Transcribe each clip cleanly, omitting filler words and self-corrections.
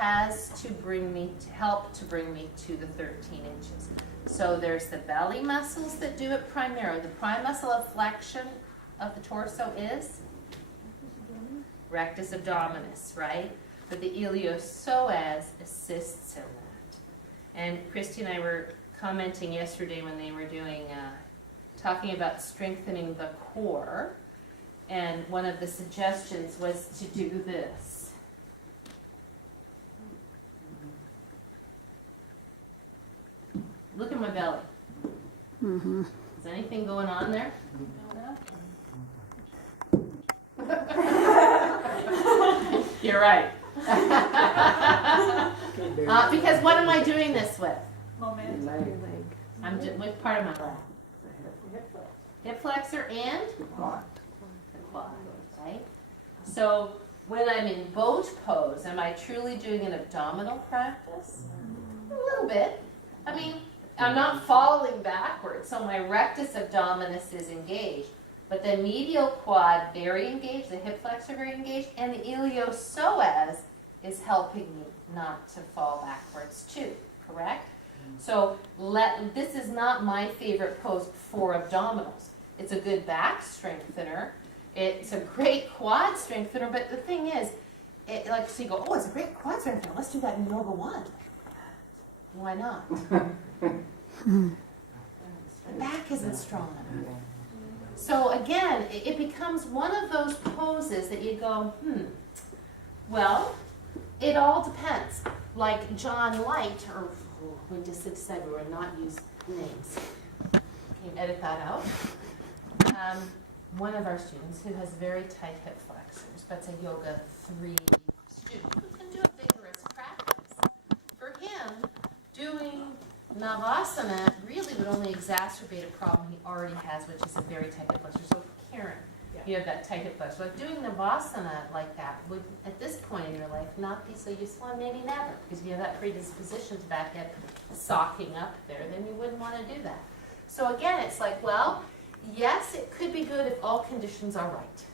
has to help to bring me to the 13 inches. So there's the belly muscles that do it primarily. The prime muscle of flexion of the torso is rectus abdominis, right? But the iliopsoas assists in that. And Christy and I were commenting yesterday when they were doing, talking about strengthening the core. And one of the suggestions was to do this. Look at my belly. Mm-hmm. Is anything going on there? You're right. Because what am I doing this with? Momentum. I'm with part of my leg. Hip flexor and the quad, right? So when I'm in boat pose, am I truly doing an abdominal practice? A little bit. I mean, I'm not falling backwards, so my rectus abdominis is engaged. But the medial quad very engaged, the hip flexor very engaged, and the iliopsoas is helping me not to fall backwards too, correct? So this is not my favorite pose for abdominals. It's a good back strengthener. It's a great quad strengthener, but the thing is, so you go, oh, it's a great quad strengthener. Let's do that in yoga 1. Why not? The back isn't strong enough. So again, it becomes one of those poses that you go, well, it all depends. Like John Light, or we just said we were not use names. Can you edit that out? One of our students who has very tight hip flexors, but's a yoga 3 student who can do a vigorous practice. For him, doing Navasana really would only exacerbate a problem he already has, which is a very tight hip flexor. So Karen, you have that tight hip flexor. Like doing Navasana like that would, at this point in your life, not be so useful, and maybe never, because if you have that predisposition to back hip socking up there, then you wouldn't want to do that. So again, it's like, well, yes, it could be good if all conditions are right.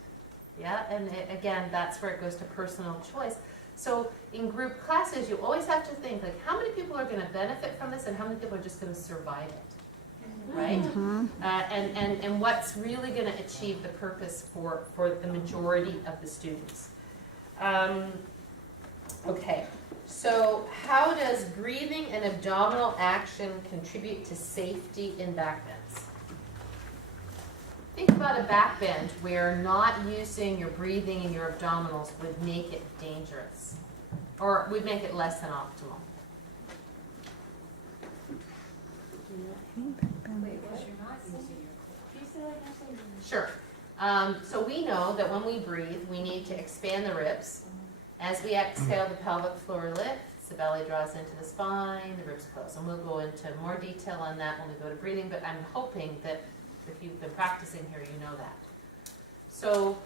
Yeah, and again, that's where it goes to personal choice. So in group classes, you always have to think, like, how many people are going to benefit from this and how many people are just going to survive it, right? Mm-hmm. And what's really going to achieve the purpose for the majority of the students. Okay, so how does breathing and abdominal action contribute to safety in backbends? Think about a back bend where not using your breathing and your abdominals would make it dangerous, or would make it less than optimal. Sure. So we know that when we breathe, we need to expand the ribs. As we exhale, the pelvic floor lifts, the belly draws into the spine, the ribs close. And we'll go into more detail on that when we go to breathing, but I'm hoping that if you've been practicing here, you know that. So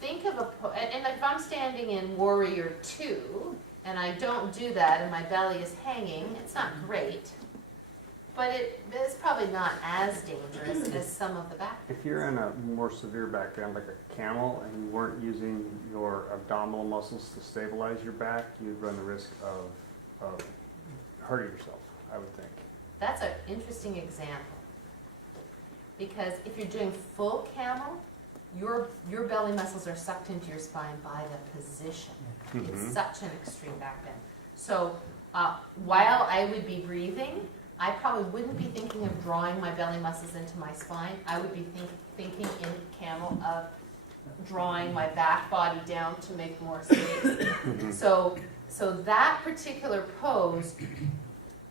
think of and if I'm standing in Warrior 2, and I don't do that, and my belly is hanging, it's not great, but it's probably not as dangerous as some of the back. If you're in a more severe back bend, like a camel, and you weren't using your abdominal muscles to stabilize your back, you'd run the risk of hurting yourself, I would think. That's an interesting example. Because if you're doing full camel, your belly muscles are sucked into your spine by the position. Mm-hmm. It's such an extreme back bend. So while I would be breathing, I probably wouldn't be thinking of drawing my belly muscles into my spine. I would be thinking in camel of drawing my back body down to make more space. So that particular pose,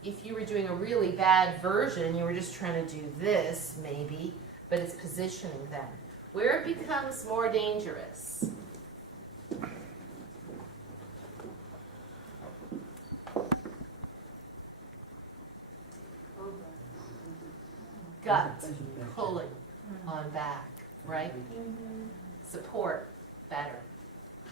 if you were doing a really bad version, you were just trying to do this, maybe, but it's positioning then. Where it becomes more dangerous. Gut pulling on back, right? Support better.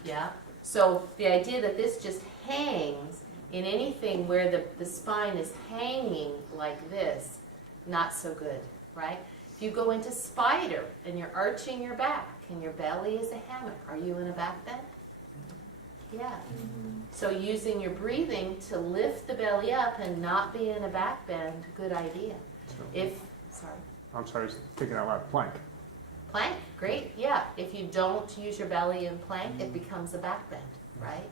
Yeah? So the idea that this just hangs in anything where the spine is hanging like this, not so good, right? If you go into spider and you're arching your back and your belly is a hammock, are you in a back bend? Yeah. So using your breathing to lift the belly up and not be in a back bend, good idea. So, Sorry. I'm sorry, I was thinking out loud, plank. Plank, great, yeah. If you don't use your belly in plank, it becomes a back bend, right?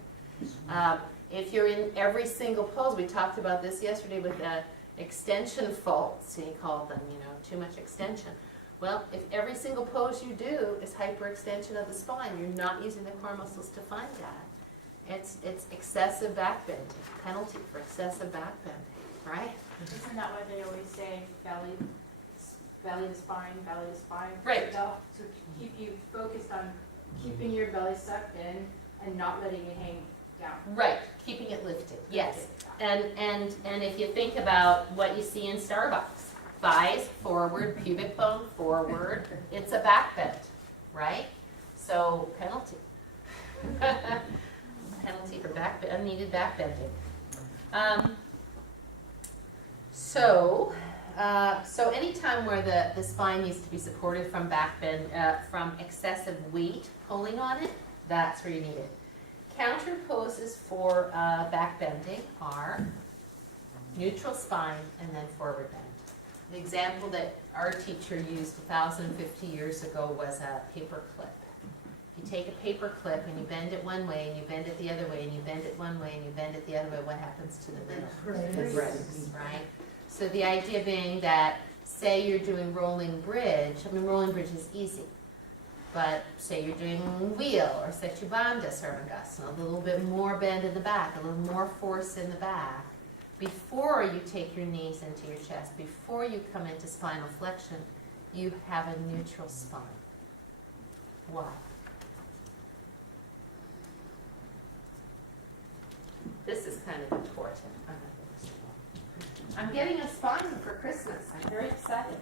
If you're in every single pose, we talked about this yesterday with extension faults, he called them, too much extension. Well, if every single pose you do is hyperextension of the spine, you're not using the core muscles to find that. It's excessive back bending, penalty for excessive back bending, right? Isn't that why they always say belly to spine? Right. To keep you focused on keeping your belly sucked in and not letting it hang down. Right, keeping it lifted, yes. And if you think about what you see in Starbucks, thighs forward, pubic bone forward, it's a back bend, right? So penalty. Penalty for unneeded back bending. So anytime where the spine needs to be supported from back bend, from excessive weight pulling on it, that's where you need it. Counter poses for back bending are neutral spine and then forward bend. The example that our teacher used 1,050 years ago was a paper clip. You take a paper clip and you bend it one way and you bend it the other way and you bend it one way and you bend it the other way, what happens to the middle? It breaks, right? So the idea being that, say you're doing rolling bridge, rolling bridge is easy, but say you're doing wheel or setubanda sarvangasana, a little bit more bend in the back, a little more force in the back, before you take your knees into your chest, before you come into spinal flexion, you have a neutral spine. Why? This is kind of important. I'm getting a spine for Christmas. I'm very excited.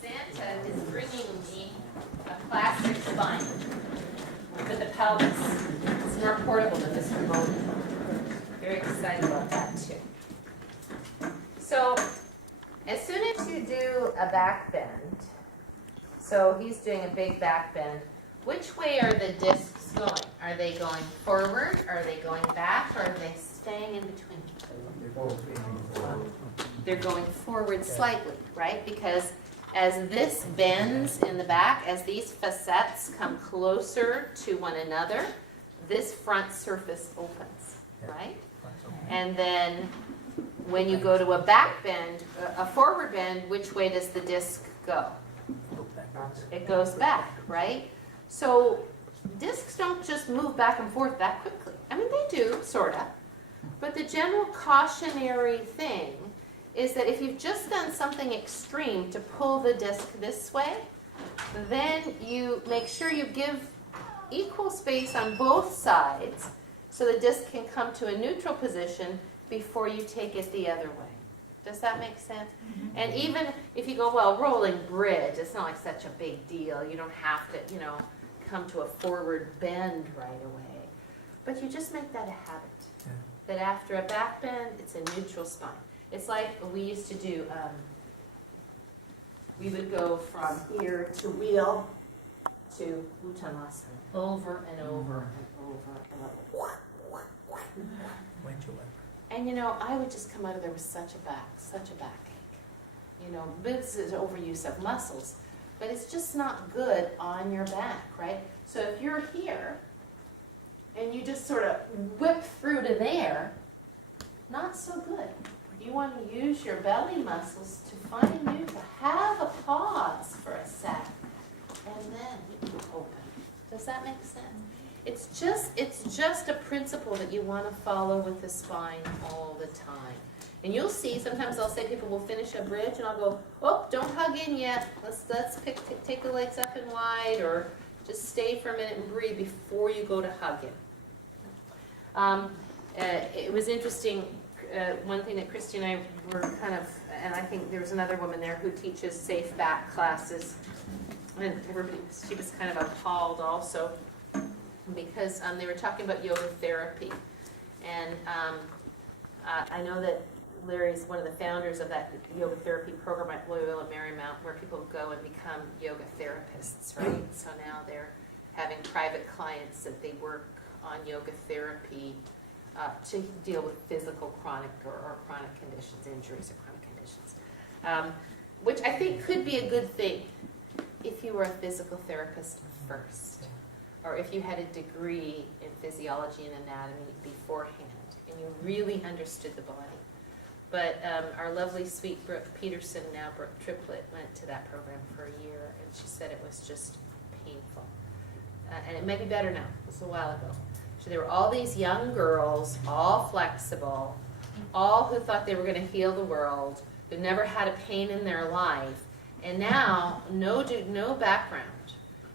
Santa is bringing me a plastic spine for the pelvis. It's more portable than this remote. Very excited about that too. So, as soon as you do a back bend, so he's doing a big back bend, which way are the discs going? Are they going forward? Are they going back? Or are they staying in between? They're going forward slightly, right? Because as this bends in the back, as these facets come closer to one another, this front surface opens, right? And then when you go to a back bend, a forward bend, which way does the disc go? It goes back, right? So discs don't just move back and forth that quickly. They do, sort of. But the general cautionary thing is that if you've just done something extreme to pull the disc this way, then you make sure you give equal space on both sides so the disc can come to a neutral position before you take it the other way. Does that make sense? Mm-hmm. And even if you go, well, rolling bridge, it's not like such a big deal. You don't have to, come to a forward bend right away. But you just make that a habit. Yeah. That after a back bend, it's a neutral spine. It's like we used to do, we would go from here to wheel to Uttanasana, over and over and over and over. And I would just come out of there with such a backache. This is overuse of muscles, but it's just not good on your back, right? So if you're here and you just sort of whip through to there, not so good. You want to use your belly muscles to find neutral. Have a pause for a sec, and then you can open. Does that make sense? It's just a principle that you want to follow with the spine all the time. And you'll see, sometimes I'll say people will finish a bridge, and I'll go, oh, don't hug in yet. Let's take the legs up and wide, or just stay for a minute and breathe before you go to hugging. It was interesting, one thing that Christy and I were kind of, and I think there was another woman there who teaches safe back classes, and she was kind of appalled also, because they were talking about yoga therapy. And I know that Larry's one of the founders of that yoga therapy program at Loyola Marymount, where people go and become yoga therapists, right? So now they're having private clients that they work on yoga therapy to deal with physical, chronic, or chronic conditions, injuries or chronic conditions, which I think could be a good thing if you were a physical therapist first, or if you had a degree in physiology and anatomy beforehand, and you really understood the body. But our lovely sweet Brooke Peterson, now Brooke Triplett, went to that program for a year, and she said it was just painful. And it may be better now. It was a while ago. So there were all these young girls, all flexible, all who thought they were going to heal the world, who never had a pain in their life, and now no background.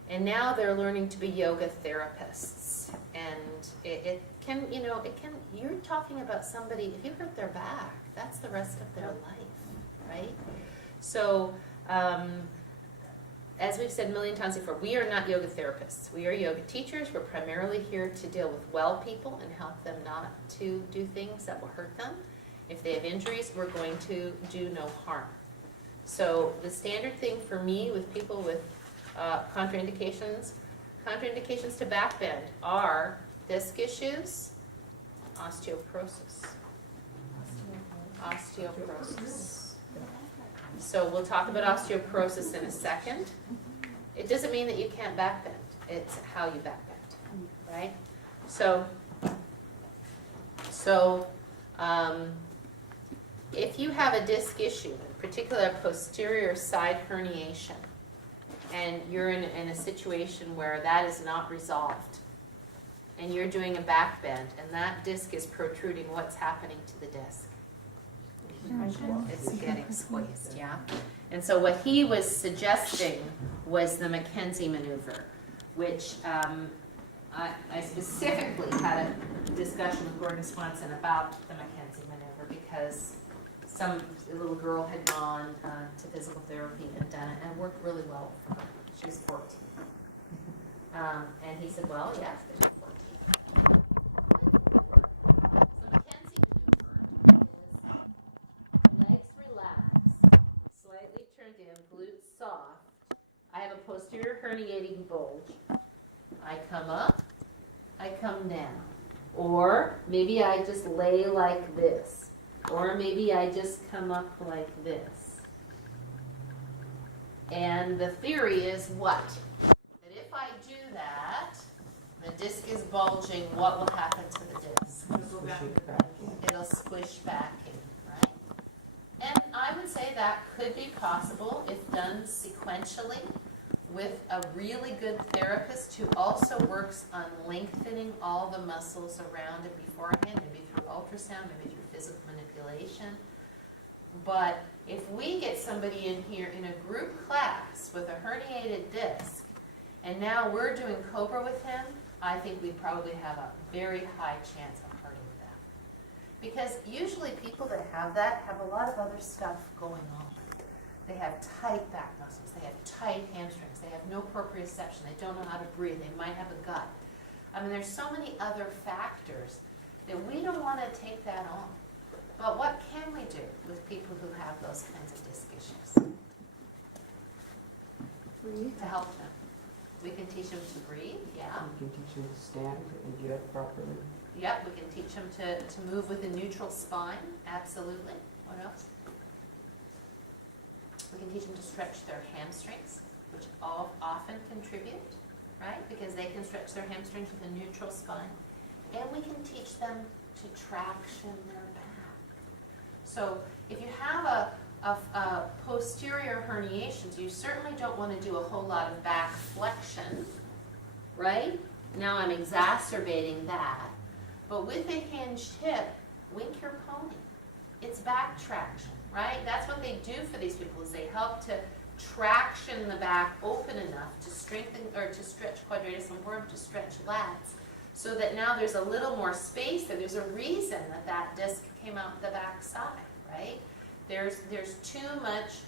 And now they're learning to be yoga therapists. And it can, you're talking about somebody, if you hurt their back, that's the rest of their life, right? So, as we've said a million times before, we are not yoga therapists. We are yoga teachers. We're primarily here to deal with well people and help them not to do things that will hurt them. If they have injuries, we're going to do no harm. So the standard thing for me with people with contraindications to backbend are disc issues, osteoporosis. So we'll talk about osteoporosis in a second. It doesn't mean that you can't backbend. It's how you backbend, right? So if you have a disc issue, in particular a posterior side herniation, and you're in a situation where that is not resolved, and you're doing a backbend, and that disc is protruding, what's happening to the disc? It's getting squeezed, yeah? And so what he was suggesting was the Mackenzie maneuver, which I specifically had a discussion with Gordon Swanson about the Mackenzie maneuver because a little girl had gone to physical therapy and done it, and it worked really well for her. She was 14. And he said, well, yeah, she's 14. So Mackenzie maneuver is legs relaxed, slightly turned in, glutes soft. I have a posterior herniating bulge. I come up, I come down. Or maybe I just lay like this. Or maybe I just come up like this. And the theory is what? That if I do that, the disc is bulging, what will happen to the disc? It'll squish back in, right? And I would say that could be possible if done sequentially with a really good therapist who also works on lengthening all the muscles around it beforehand, maybe through ultrasound, maybe through physical manipulation. But if we get somebody in here in a group class with a herniated disc, and now we're doing Cobra with him, I think we probably have a very high chance of hurting them. Because usually people that have that have a lot of other stuff going on. They have tight back muscles, they have tight hamstrings, they have no proprioception, they don't know how to breathe, they might have a gut. I mean, there's so many other factors that we don't want to take that on. But what can we do with people who have those kinds of disc issues? Breathe. To help them. We can teach them to breathe, yeah. You can teach them to stand and get up properly. Yep, we can teach them to move with a neutral spine, absolutely. What else? We can teach them to stretch their hamstrings, which often contribute, right? Because they can stretch their hamstrings with a neutral spine. And we can teach them to traction their back. So if you have a posterior herniation, you certainly don't want to do a whole lot of back flexion, right? Now I'm exacerbating that. But with a hinged hip, wink your pony. It's back traction, right? That's what they do for these people, is they help to traction the back open enough to strengthen or to stretch quadratus lumborum, to stretch lats, so that now there's a little more space there. There's a reason that that disc came out the back side, right? There's too much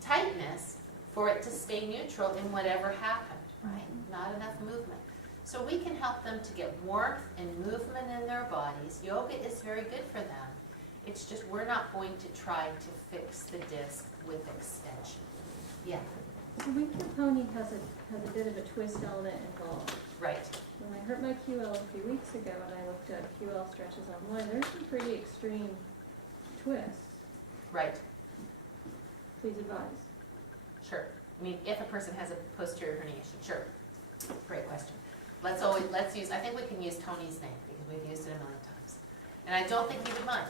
tightness for it to stay neutral in whatever happened, right? Not enough movement. So we can help them to get warmth and movement in their bodies. Yoga is very good for them. It's just, we're not going to try to fix the disc with extension. Yeah, So weaker pony has a bit of a twist element involved. right. When I hurt my QL a few weeks ago and I looked at QL stretches online, there's some pretty extreme twists. Right, Please advise. sure. I mean, if a person has a posterior herniation, sure. Great question. Let's use, I think we can use Tony's name because we've used it a million times. And I don't think he would mind,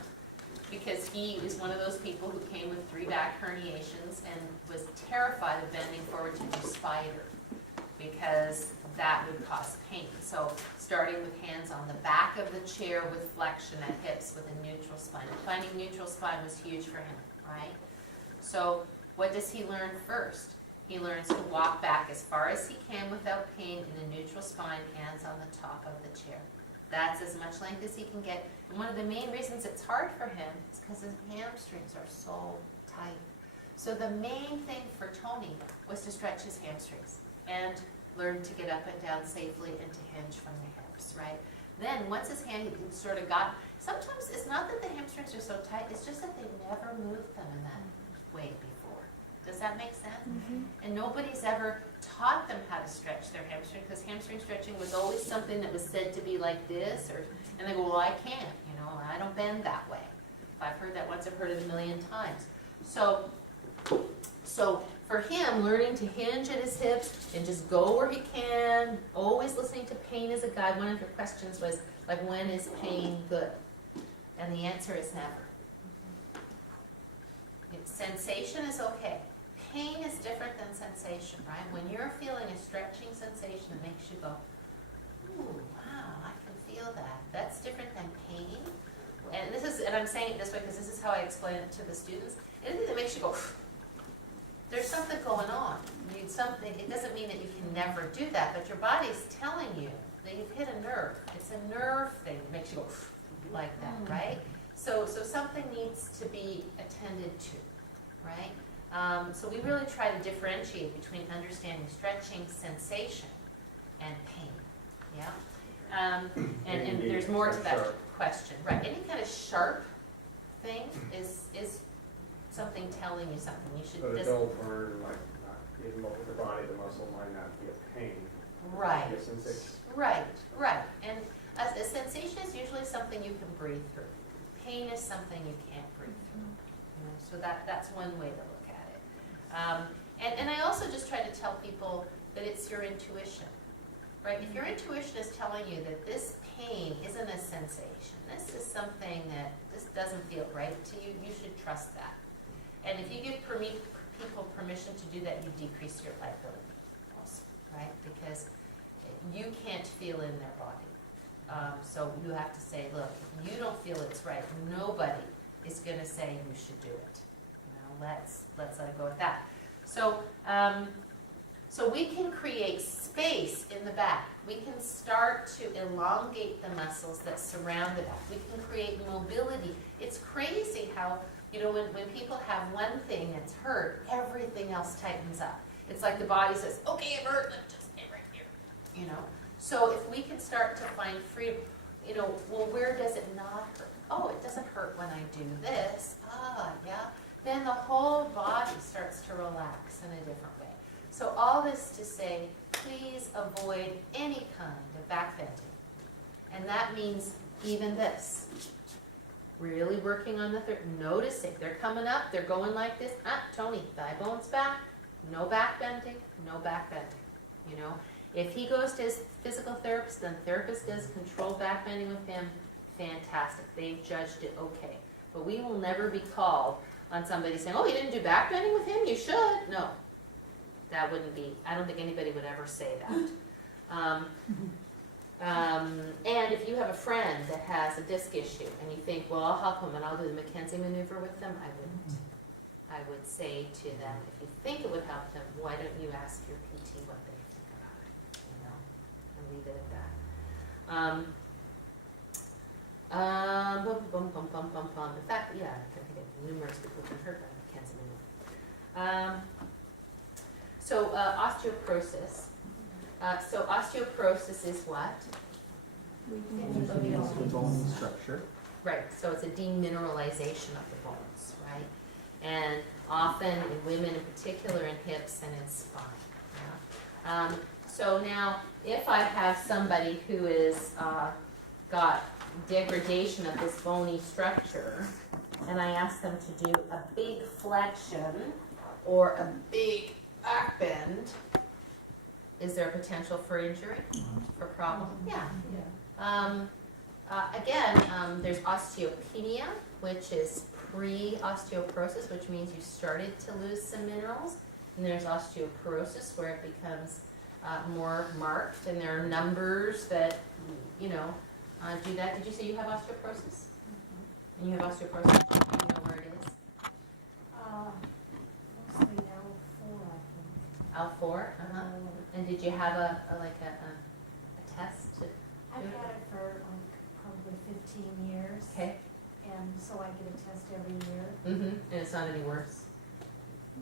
because he is one of those people who came with 3 back herniations and was terrified of bending forward to do spider, because that would cause pain. So starting with hands on the back of the chair with flexion at hips with a neutral spine. Finding neutral spine was huge for him, right? So what does he learn first? He learns to walk back as far as he can without pain in a neutral spine, hands on the top of the chair. That's as much length as he can get. And one of the main reasons it's hard for him is because his hamstrings are so tight. So the main thing for Tony was to stretch his hamstrings and learn to get up and down safely and to hinge from the hips, right? Then once his hand sort of got, sometimes it's not that the hamstrings are so tight, it's just that they never moved them in that way before. Does that make sense? And nobody's ever taught them how to stretch their hamstring, because hamstring stretching was always something that was said to be like this, or, and they go, well, I can't, you know, I don't bend that way. If I've heard that once, I've heard it a million times. So for him, learning to hinge at his hips and just go where he can, always listening to pain as a guide. One of your questions was, like, when is pain good? And the answer is never. Sensation is okay. Pain is different than sensation, right? When you're feeling a stretching sensation that makes you go, ooh, wow, I can feel that. That's different than pain. And I'm saying it this way because this is how I explain it to the students. Anything that makes you go, there's something going on. It doesn't mean that you can never do that, but your body's telling you that you've hit a nerve. It's a nerve thing that makes you go like that, right? So something needs to be attended to, right? So we really try to differentiate between understanding stretching sensation and pain, yeah? And there's more to that question, right? Any kind of sharp thing is something telling you something. You should But a just, dull burn might not be with the body, the muscle might not be a pain. right, Be a sensation. right. And a sensation is usually something you can breathe through. Pain is something you can't breathe through. You know, so that's one way to look at it. And I also just try to tell people that it's your intuition, right? If your intuition is telling you that this pain isn't a sensation, this is something that this doesn't feel right to you, you should trust that. And if you give people permission to do that, you decrease your liability also, right? Because you can't feel in their body. So you have to say, look, if you don't feel it's right, nobody is going to say you should do it. You know, let's let it go with that. So, so we can create space in the back. We can start to elongate the muscles that surround the back. We can create mobility. It's crazy how, you know, when people have one thing that's hurt, everything else tightens up. It's like the body says, okay, it hurt, let's just stay right here, you know. So if we can start to find freedom, you know, well, where does it not hurt? Oh, it doesn't hurt when I do this. Ah, yeah. Then the whole body starts to relax in a different way. So all this to say, please avoid any kind of back bending. And that means even this. Really working on the third, noticing. They're coming up, they're going like this. Ah, Tony, thigh bones back. No back bending, no back bending, you know. If he goes to his physical therapist, then the therapist does controlled back bending with him, fantastic. They've judged it okay. But we will never be called on somebody saying, oh, you didn't do back bending with him? You should. No. That wouldn't be, I don't think anybody would ever say that. And if you have a friend that has a disc issue and you think, well, I'll help them and I'll do the McKenzie maneuver with them, I wouldn't. I would say to them, if you think it would help them, why don't you ask your PT what they think about it, you know, and leave it at that. In fact, yeah, I can think of numerous people who've been hurt by McKenzie maneuver. So osteoporosis. So osteoporosis is what? Weakening of the Bone structure. right, so it's a demineralization of the bones, right? And often in women in particular in hips and in spine, yeah? So now, if I have somebody who is, got degradation of this bony structure, and I ask them to do a big flexion or a big back bend, is there a potential for injury, for problem? Yeah. Again, there's osteopenia, which is pre-osteoporosis, which means you started to lose some minerals. And there's osteoporosis, where it becomes more marked, and there are numbers that, you know, do that. Did you say you have osteoporosis? And you have osteoporosis, do you know where it is? Mostly L4, I think. L4? And did you have a test to I've had it for like probably 15 years. Okay. And so I get a test every year. And it's not any worse?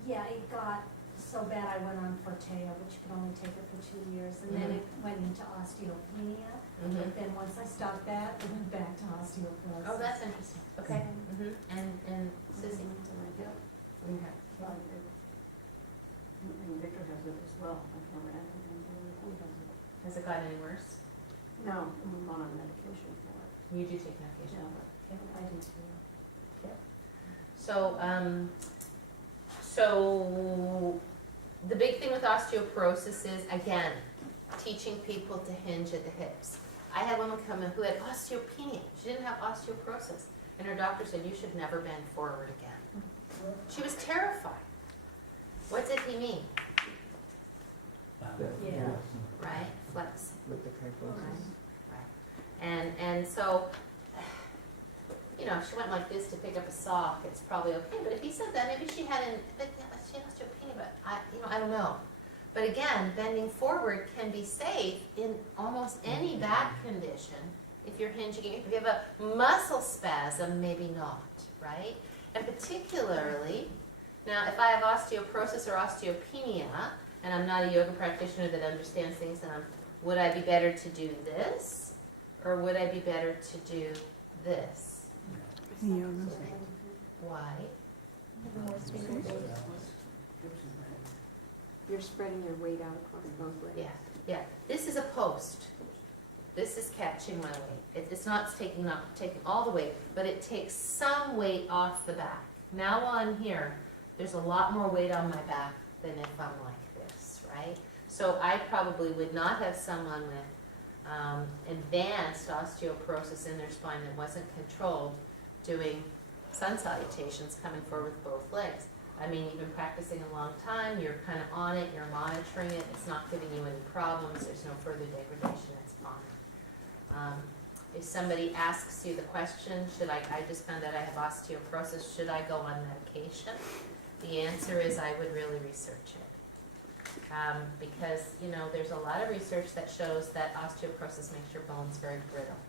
Yeah, it got so bad I went on Fortea, which you can only take it for 2 years. And then it went into osteopenia. But then once I stopped that, it went back to osteoporosis. Oh, that's interesting. Okay. And Sissy? Okay. And Victor has it as well. I've never had it, and he has it. Has it gotten any worse? No, I'm on medication for it. You do take medication Yeah. for it? Okay. I do too. So, so the big thing with osteoporosis is, again, teaching people to hinge at the hips. I had a woman come in who had osteopenia. She didn't have osteoporosis. And her doctor said, you should never bend forward again. She was terrified. What did he mean? Yeah. Right? Flex. With the kyphosis. And so, you know, if she went like this to pick up a sock, it's probably okay. But if he said that, maybe she had osteopenia, but I don't know. But again, bending forward can be safe in almost any back condition. If you're hinging, if you have a muscle spasm, maybe not, right? And particularly, now if I have osteoporosis or osteopenia, and I'm not a yoga practitioner that understands things, then would I be better to do this? Or would I be better to do this? Why? You're spreading your weight out across both legs. Yeah. This is a post. This is catching my weight. It's not taking all the weight, but it takes some weight off the back. Now on here, there's a lot more weight on my back than if I'm like this, right? So I probably would not have someone with advanced osteoporosis in their spine that wasn't controlled doing sun salutations coming forward with both legs. I mean, you've been practicing a long time, you're kind of on it, you're monitoring it, it's not giving you any problems, there's no further degradation, it's fine. If somebody asks you the question, I just found out I have osteoporosis, should I go on medication? The answer is I would really research it. Because, you know, there's a lot of research that shows that osteoporosis makes your bones very brittle.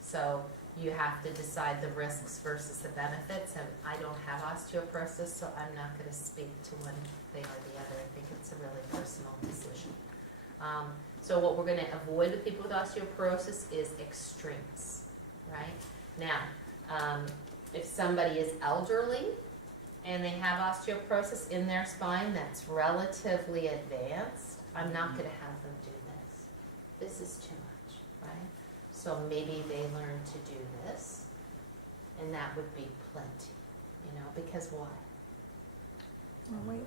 So you have to decide the risks versus the benefits, and I don't have osteoporosis, so I'm not going to speak to one thing or the other. I think it's a really personal decision. So what we're going to avoid with people with osteoporosis is extremes, right? Now, if somebody is elderly and they have osteoporosis in their spine that's relatively advanced, I'm not going to have them do this. This is too much, right? So maybe they learn to do this, and that would be plenty, you know, because why? Wait.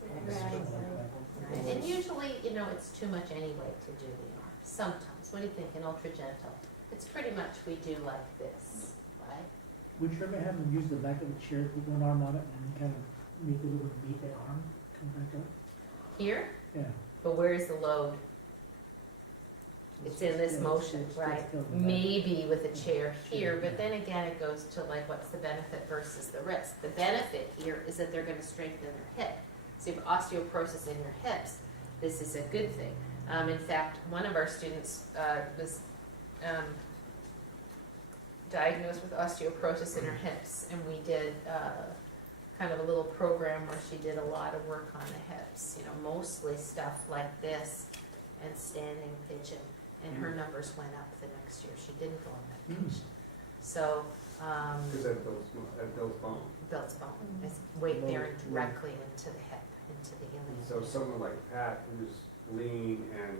Right? And usually, you know, it's too much anyway to do the arm. Sometimes. What do you think in ultra gentle? It's pretty much we do like this, right? Would you ever have them use the back of the chair, put one arm on it, and kind of make a little beat that arm come back up? Here? Yeah. But where is the load? It's in this motion, right? Maybe with a chair here, but then again, it goes to like, what's the benefit versus the risk? The benefit here is that they're going to strengthen their hip. So if you have osteoporosis in your hips, this is a good thing. In fact, one of our students was diagnosed with osteoporosis in her hips, and we did kind of a little program where she did a lot of work on the hips, you know, mostly stuff like this and standing pigeon, and her numbers went up the next year. She didn't go on medication. So, Because that builds bone. builds bone, it's weight bearing directly into the hip, into the ilium. So someone like Pat, who's lean and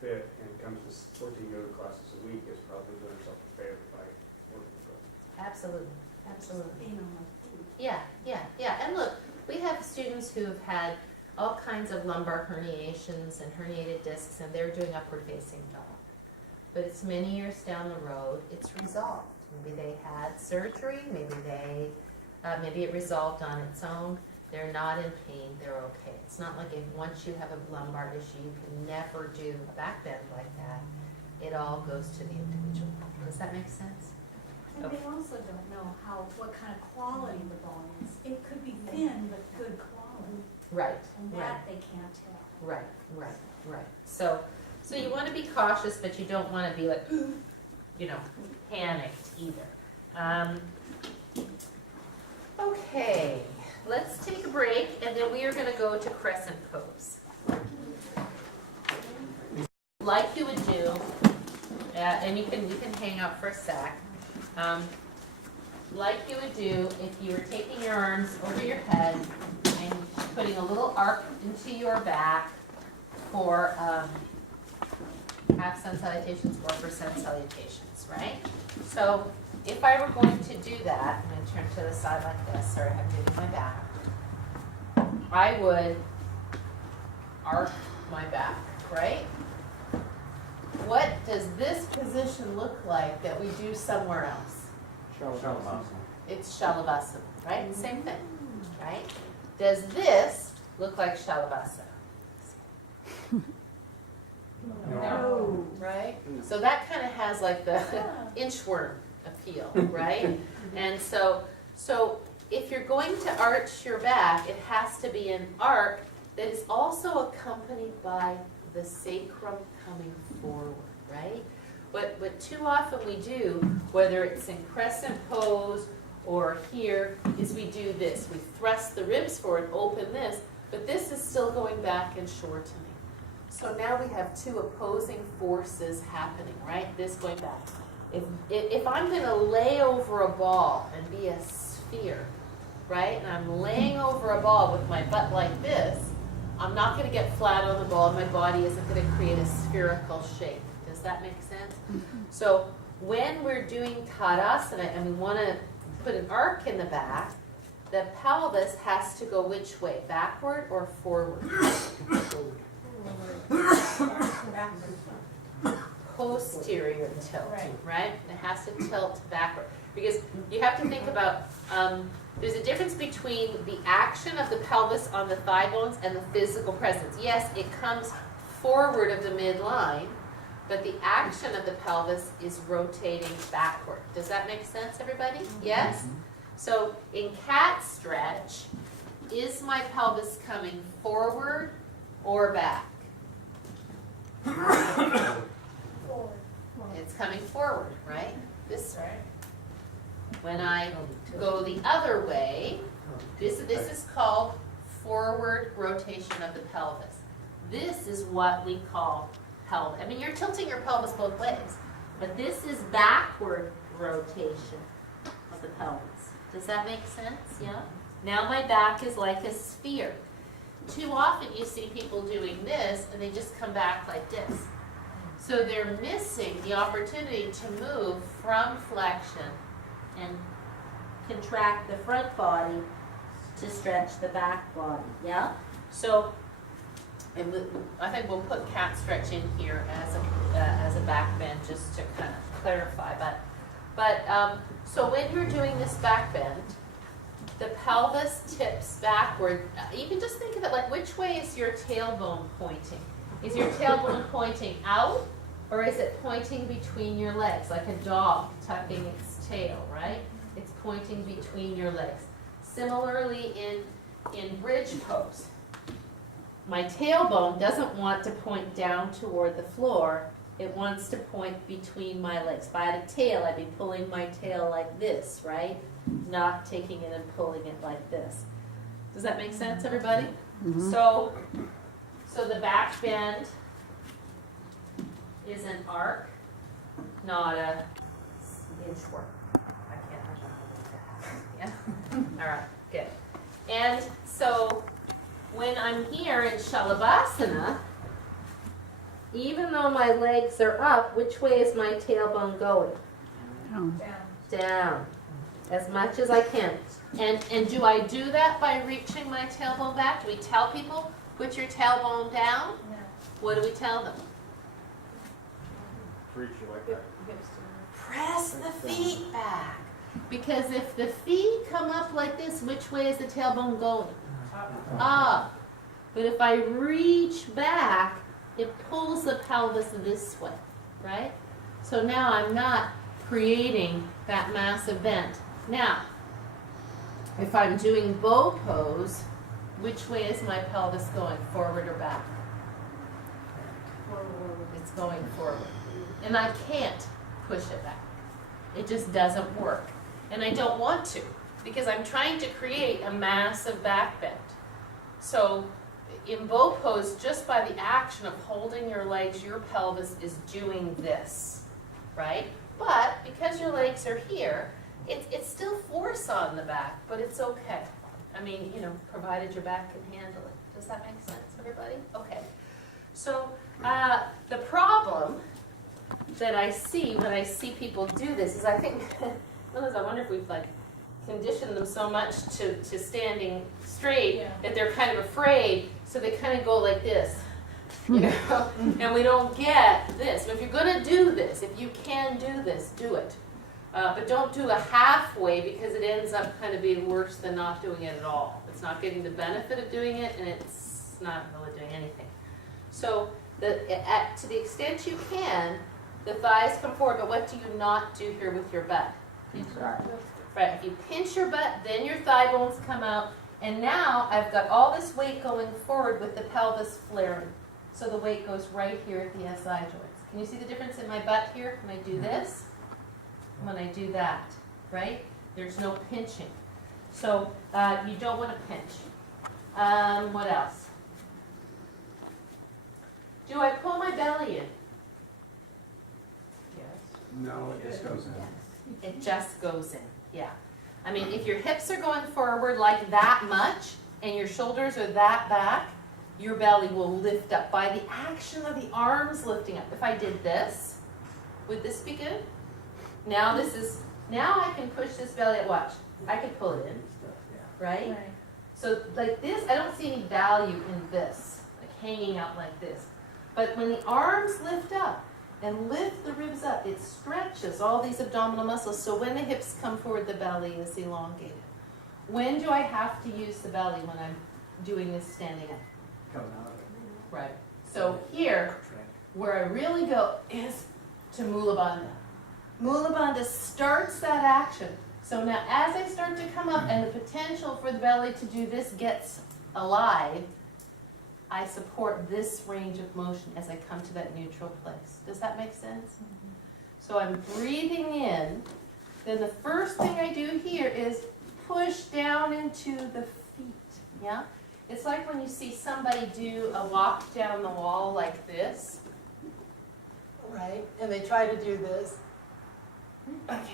fit and comes to 14 yoga classes a week, is probably doing herself a favor by working with them. Absolutely, absolutely. Being on my feet. Yeah, and look, we have students who have had all kinds of lumbar herniations and herniated discs, and they're doing upward facing dog. But it's many years down the road, it's resolved. Maybe they had surgery, maybe it resolved on its own. They're not in pain, they're okay. It's not like if once you have a lumbar issue, you can never do a back bend like that. It all goes to the individual. Does that make sense? And they also don't know what kind of quality the bone is. It could be thin, but good quality, Right, and right. that they can't tell. Right. So you want to be cautious, but you don't want to be like, panicked either. Okay, let's take a break, and then we are going to go to crescent pose. Like you would do, and you can hang out for a sec. Like you would do if you were taking your arms over your head and putting a little arc into your back for half sun salutations or for sun salutations, right? So if I were going to do that, I'm going to turn to the side like this, or I have to do my back, I would arc my back, right? What does this position look like that we do somewhere else? Shavasana. It's Shalavasana, right? Same thing, right? Does this look like Shalavasana? No. Right? So that kind of has like the inchworm appeal, right? And so if you're going to arch your back, it has to be an arc that is also accompanied by the sacrum coming forward, right? What too often we do, whether it's in crescent pose or here, is we do this. We thrust the ribs forward, open this, but this is still going back and shortening. So now we have two opposing forces happening, right? This going back. If I'm going to lay over a ball and be a sphere, right, and I'm laying over a ball with my butt like this, I'm not going to get flat on the ball, and my body isn't going to create a spherical shape. Does that make sense? So when we're doing Tadasana and we want to put an arc in the back, the pelvis has to go which way? Backward or forward? Posterior tilt, right? It has to tilt backward. Because you have to think about, there's a difference between the action of the pelvis on the thigh bones and the physical presence. Yes, it comes forward of the midline, but the action of the pelvis is rotating backward. Does that make sense, everybody? Yes? So in cat stretch, is my pelvis coming forward or back? It's coming forward, right? This way. When I go the other way, this is called forward rotation of the pelvis. This is what we call pelvis. I mean, you're tilting your pelvis both ways, but this is backward rotation of the pelvis. Does that make sense? Yeah? Now my back is like a sphere. Too often you see people doing this and they just come back like this. So they're missing the opportunity to move from flexion and contract the front body to stretch the back body. Yeah? So I think we'll put cat stretch in here as a back bend just to kind of clarify. But so when you're doing this back bend, the pelvis tips backward. You can just think of it like, which way is your tailbone pointing? Is your tailbone pointing out, or is it pointing between your legs, like a dog tucking its tail, right? It's pointing between your legs. Similarly in bridge pose, my tailbone doesn't want to point down toward the floor. It wants to point between my legs. If I had a tail, I'd be pulling my tail like this, right? Not taking it and pulling it like this. Does that make sense, everybody? Mm-hmm. So the back bend is an arc, not a inchworm. Yeah? All right, good. And so when I'm here in Shalabhasana, even though my legs are up, which way is my tailbone going? Down. Down. As much as I can. And do I do that by reaching my tailbone back? Do we tell people, put your tailbone down? No. What do we tell them? Reach you like that. Press the feet back. Because if the feet come up like this, which way is the tailbone going? Up. But if I reach back, it pulls the pelvis this way, right? So now I'm not creating that massive bend. Now, if I'm doing bow pose, which way is my pelvis going, forward or back? Forward. It's going forward. And I can't push it back. It just doesn't work. And I don't want to, because I'm trying to create a massive back bend. So in bow pose, just by the action of holding your legs, your pelvis is doing this, right? But because your legs are here, it's still force on the back, but it's okay. I mean, you know, provided your back can handle it. Does that make sense, everybody? Okay. So the problem that I see when I see people do this is I think, Liz, I wonder if we've like conditioned them so much to standing straight that they're kind of afraid, so they kind of go like this, you know, and we don't get this. But if you're going to do this, if you can do this, do it. But don't do a halfway, because it ends up kind of being worse than not doing it at all. It's not getting the benefit of doing it, and it's not really doing anything. So to the extent you can, the thighs come forward, but what do you not do here with your butt? Right, if you pinch your butt, then your thigh bones come out, and now I've got all this weight going forward with the pelvis flaring. So the weight goes right here at the SI joints. Can you see the difference in my butt here when I do this? When I do that, right? There's no pinching. So you don't want to pinch. What else? Do I pull my belly in? No, it just goes in. It just goes in, yeah. I mean, if your hips are going forward like that much and your shoulders are that back, your belly will lift up by the action of the arms lifting up. If I did this, would this be good? Now I can push this belly up, watch. I could pull it in, right? So like this, I don't see any value in this, like hanging out like this. But when the arms lift up and lift the ribs up, it stretches all these abdominal muscles. So when the hips come forward, the belly is elongated. When do I have to use the belly when I'm doing this standing up? Coming out of it. Right. So here, where I really go is to Mula Bandha. Mula Bandha starts that action. So now as I start to come up and the potential for the belly to do this gets alive, I support this range of motion as I come to that neutral place. Does that make sense? Mm-hmm. So I'm breathing in. Then the first thing I do here is push down into the feet. Yeah? It's like when you see somebody do a walk down the wall like this. Right? And they try to do this. I can't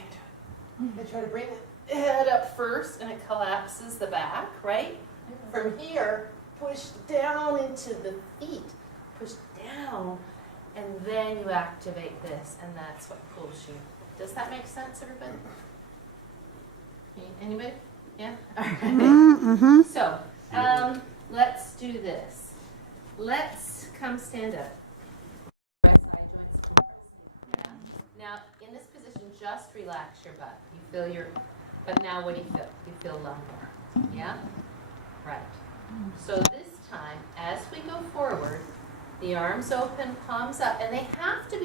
do it. They try to bring the head up first and it collapses the back, right? From here, push down into the feet. Push down, and then you activate this, and that's what pulls you. Does that make sense, everybody? Anybody? Yeah? All right. So, let's do this. Let's come stand up. Right side joints. Yeah. Now, in this position, just relax your butt. You feel your, but now what do you feel? You feel lumbar. Yeah? Right. So this time, as we go forward, the arms open, palms up, and they have to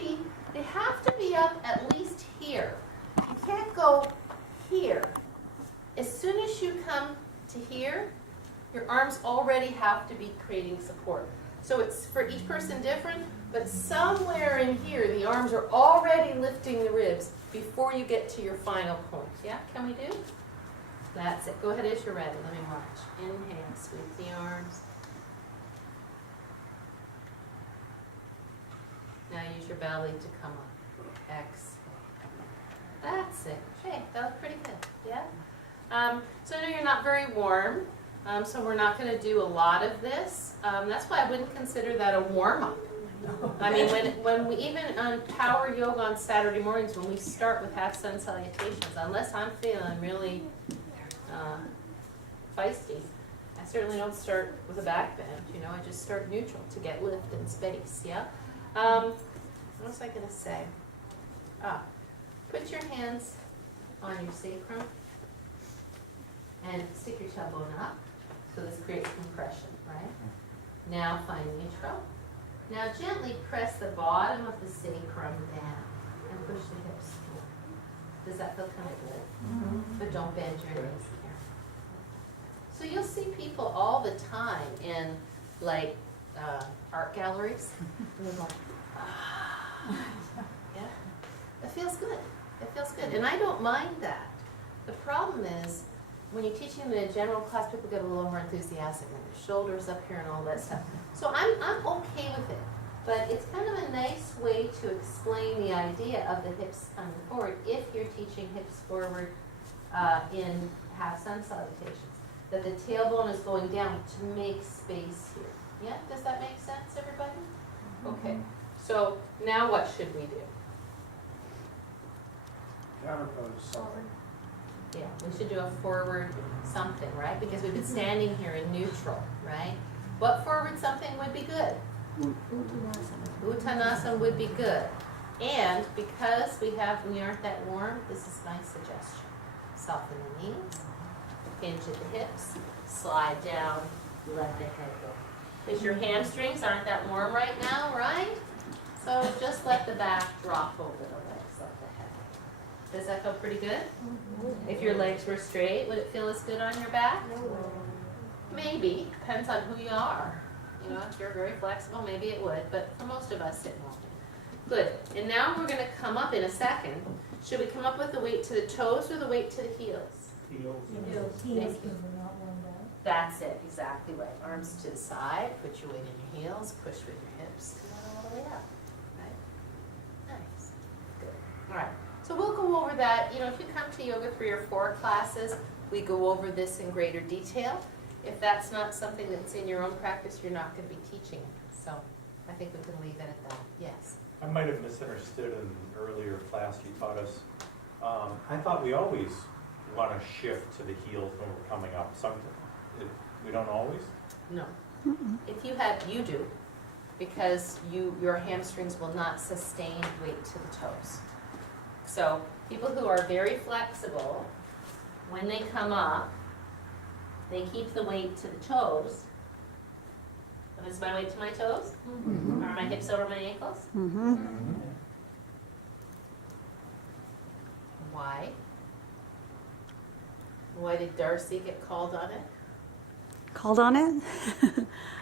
be up at least here. You can't go here. As soon as you come to here, your arms already have to be creating support. So it's for each person different, but somewhere in here, the arms are already lifting the ribs before you get to your final point. Yeah, can we do? That's it. Go ahead as you're ready. Let me watch. Inhale, sweep the arms. Now use your belly to come up. Exhale. That's it. Okay, that was pretty good. Yeah? So I know you're not very warm, so we're not gonna do a lot of this. That's why I wouldn't consider that a warm-up. I mean, when we, even on power yoga on Saturday mornings, when we start with half sun salutations, unless I'm feeling really feisty, I certainly don't start with a back bend, you know, I just start neutral to get lift and space, yeah? What was I gonna say? Put your hands on your sacrum and stick your tailbone up, so this creates compression, right? Now find neutral. Now gently press the bottom of the sacrum down and push the hips forward. Does that feel kind of good? But don't bend your knees here. So you'll see people all the time in like art galleries. And they're like, yeah, it feels good. It feels good, and I don't mind that. The problem is when you're teaching in a general class, people get a little more enthusiastic and their shoulders up here and all that stuff. So I'm okay with it, but it's kind of a nice way to explain the idea of the hips coming forward if you're teaching hips forward in half sun salutations. That the tailbone is going down to make space here. Yeah, does that make sense, everybody? Okay, so now what should we do? Counterpose something. Yeah, we should do a forward something, right? Because we've been standing here in neutral, right? What forward something would be good? Uttanasana would be good. And because we aren't that warm, this is my suggestion. Soften the knees, hinge at the hips, slide down, let the head go. Because your hamstrings aren't that warm right now, right? So just let the back drop over the legs, let the head. Does that feel pretty good? If your legs were straight, would it feel as good on your back? Maybe, depends on who you are. You know, if you're very flexible, maybe it would, but for most of us it won't. Good, and now we're gonna come up in a second. Should we come up with the weight to the toes or the weight to the heels? Heels, not one down. That's it, exactly right. Arms to the side, put your weight in your heels, push with your hips, come on all the way up, right? Nice, good, all right. So we'll go over that, you know, if you come to Yoga 3 or 4 classes, we go over this in greater detail. If that's not something that's in your own practice, you're not going to be teaching it. So I think we can leave it at that. Yes? I might have misunderstood in an earlier class you taught us. I thought we always want to shift to the heels when we're coming up. We don't always? No. If you have, you do, because your hamstrings will not sustain weight to the toes. So people who are very flexible, when they come up, they keep the weight to the toes. And is my weight to my toes? Are my hips over my ankles? Why? Why did Darcy get called on it? Called on it?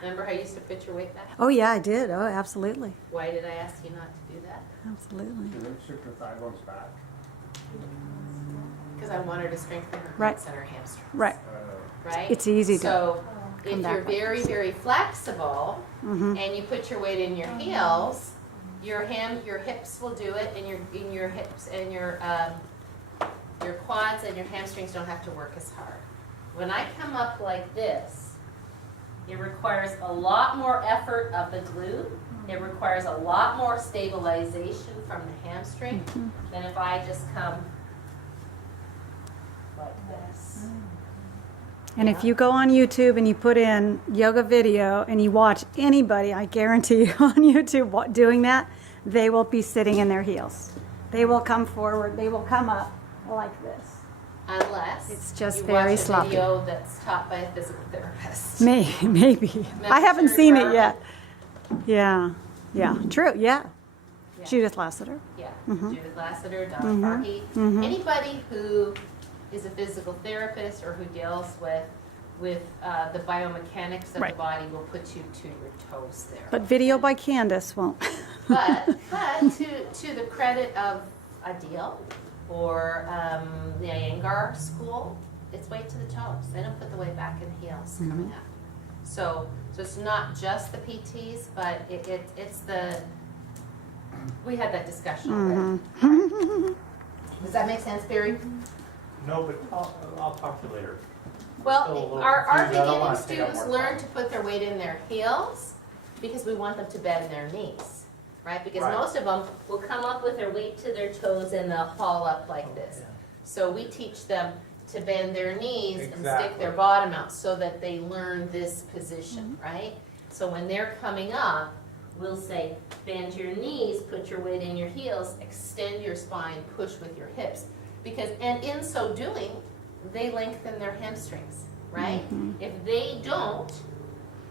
Remember how you used to put your weight back? Oh, yeah, I did. Oh, absolutely. Why did I ask you not to do that? Absolutely. Do they shift her thigh bones back? Because I want her to strengthen her Right. glutes and her hamstrings. Right. Right? It's easy to So if come you're back like very, this. very flexible Mhm. and you put your weight in your heels, your hips will do it, and your hips and your quads and your hamstrings don't have to work as hard. When I come up like this, it requires a lot more effort of the glute. It requires a lot more stabilization from the hamstring than if I just come like this. And if you go on YouTube and you put in yoga video and you watch anybody, I guarantee you on YouTube doing that, they will be sitting in their heels. They will come forward, they will come up like this. Unless It's just you very watch a sloppy. video that's taught by a physical therapist. Maybe. I haven't Sherry seen it Garvin? yet. Yeah, true, yeah. Yeah. Judith Lassiter. Yeah, Mhm. Judith Lassiter, Donna Mhm. Farhi. Mhm. Anybody who is a physical therapist or who deals with the biomechanics of Right. the body will put you to your toes there. But video by Candace won't. But to the credit of Adil or the Iyengar school, it's weight to the toes. They don't put the weight back in the heels coming up. So it's not just the PTs, but it's the, we had that discussion already. Does that make sense, Barry? No, but I'll talk to you later. Still a Well, little our confused. I don't beginning wanna take up students more learn time. to put their weight in their heels because we want them to bend their knees, right? Because Right. most of them will come up with their weight to their toes and they'll haul up like this. So we teach them to bend their knees and stick Exactly. their bottom out so that they learn this position, right? So when they're coming up, we'll say, bend your knees, put your weight in your heels, extend your spine, push with your hips. Because, and in so doing, they lengthen their hamstrings, right? If they don't,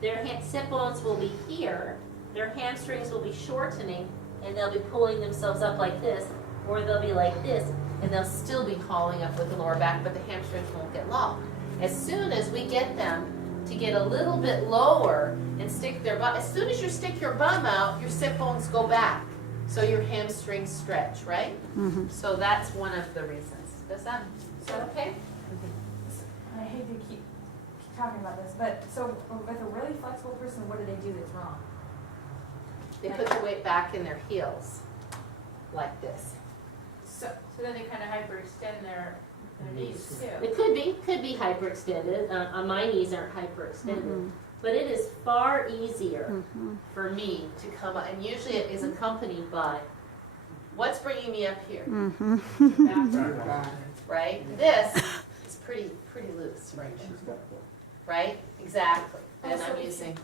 their sit bones will be here, their hamstrings will be shortening, and they'll be pulling themselves up like this, or they'll be like this, and they'll still be hauling up with the lower back, but the hamstrings won't get long. As soon as we get them to get a little bit lower and stick their butt, as soon as you stick your bum out, your sit bones go back. So your hamstrings stretch, right? So that's one of the reasons. Is that okay? I hate to keep talking about this, but so with a really flexible person, what do they do that's wrong? They put their weight back in their heels, like this. So then they kind of hyperextend their knees too. It could be hyperextended. My knees aren't hyperextended, but it is far easier for me to come up, and usually it is accompanied by what's bringing me up here, right? This is pretty loose right now, right? Exactly. And I'm using.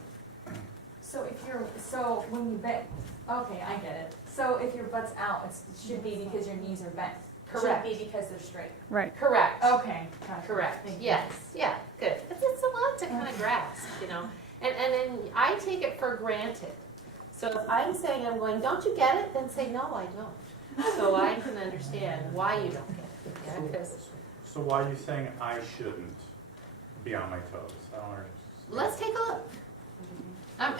So when you bend, okay, I get it. So if your butt's out, it should be because your knees are bent. Correct. It should be because they're straight. Right. Correct. Okay. Gotcha. Correct. Thank you. Yes. Yeah. Good. It's a lot to kind of grasp, you know. And then I take it for granted. So if I'm saying I'm going, don't you get it? Then say no, I don't. So I can understand why you don't get it. Yeah. Because So why are you saying I shouldn't be on my toes? I don't understand. let's take a look.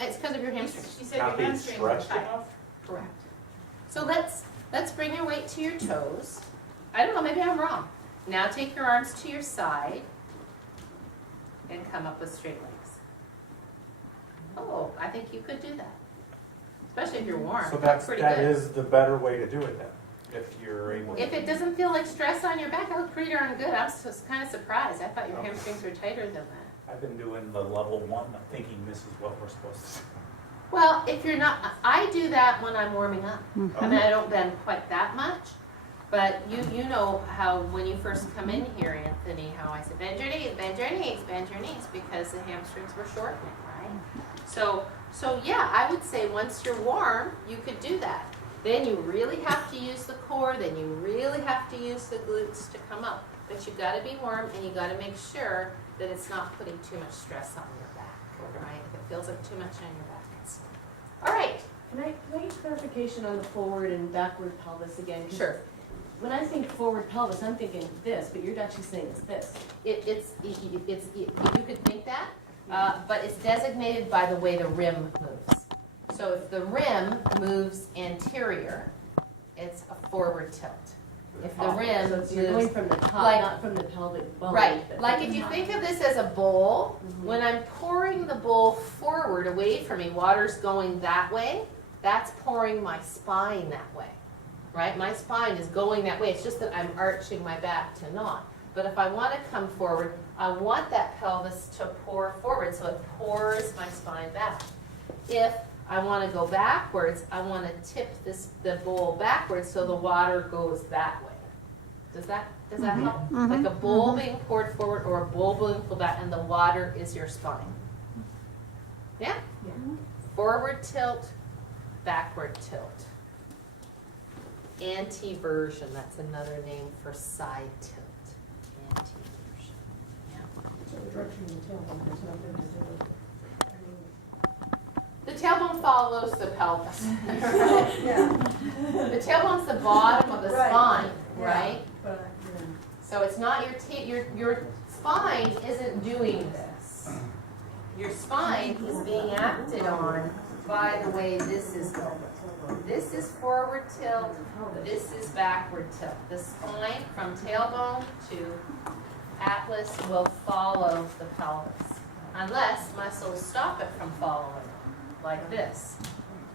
It's because of your hamstrings. She said Not your being hamstrings are stretched tight. enough? Correct. So let's bring your weight to your toes. I don't know, maybe I'm wrong. Now take your arms to your side and come up with straight legs. Oh, I think you could do that. Especially if you're warm. So That's pretty that good. is the better way to do it then, if you're able to. If it doesn't feel like stress on your back, that look pretty darn good. I'm just kind of surprised. I thought your hamstrings were tighter than that. I've been doing the level 1, thinking this is what we're supposed to do. Well, if you're not, I do that when I'm warming up. I mean, I don't bend quite that much, but you know how when you first come in here, Anthony, how I said, bend your knees, bend your knees, bend your knees, because the hamstrings were shortening, right? So yeah, I would say once you're warm, you could do that. Then you really have to use the core, then you really have to use the glutes to come up. But you've got to be warm and you got to make sure that it's not putting too much stress on your back, right? If it feels like too much on your back, it's... All right. Can I get clarification on the forward and backward pelvis again? 'Cause Sure. When I think forward pelvis, I'm thinking this, but you're actually saying it's this. You could think that, but it's designated by the way the rim moves. So if the rim moves anterior, it's a forward tilt. If the rim So you're going moves, from the top, like- not from the pelvic bone. right, but like from if the you top. think of this as a bowl, when I'm pouring the bowl forward away from me, water's going that way, that's pouring my spine that way, right? My spine is going that way, it's just that I'm arching my back to not. But if I want to come forward, I want that pelvis to pour forward, so it pours my spine back. If I want to go backwards, I want to tip the bowl backwards so the water goes that way. Does that help? Like a bowl being poured forward or a bowl being pulled back, and the water is your spine. Yeah? Yeah. Forward tilt, backward tilt. Anteversion, that's another name for side tilt. Anteversion. Yeah. So the direction of the tailbone has nothing to do with, The tailbone follows the pelvis. Yeah. The tailbone's the bottom of the Right. spine, Yeah. right? But, yeah. So it's not your spine isn't doing this. Your spine is being acted on by the way this is going. This is forward tilt, this is backward tilt. The spine from tailbone to atlas will follow the pelvis, unless muscles stop it from following, like this.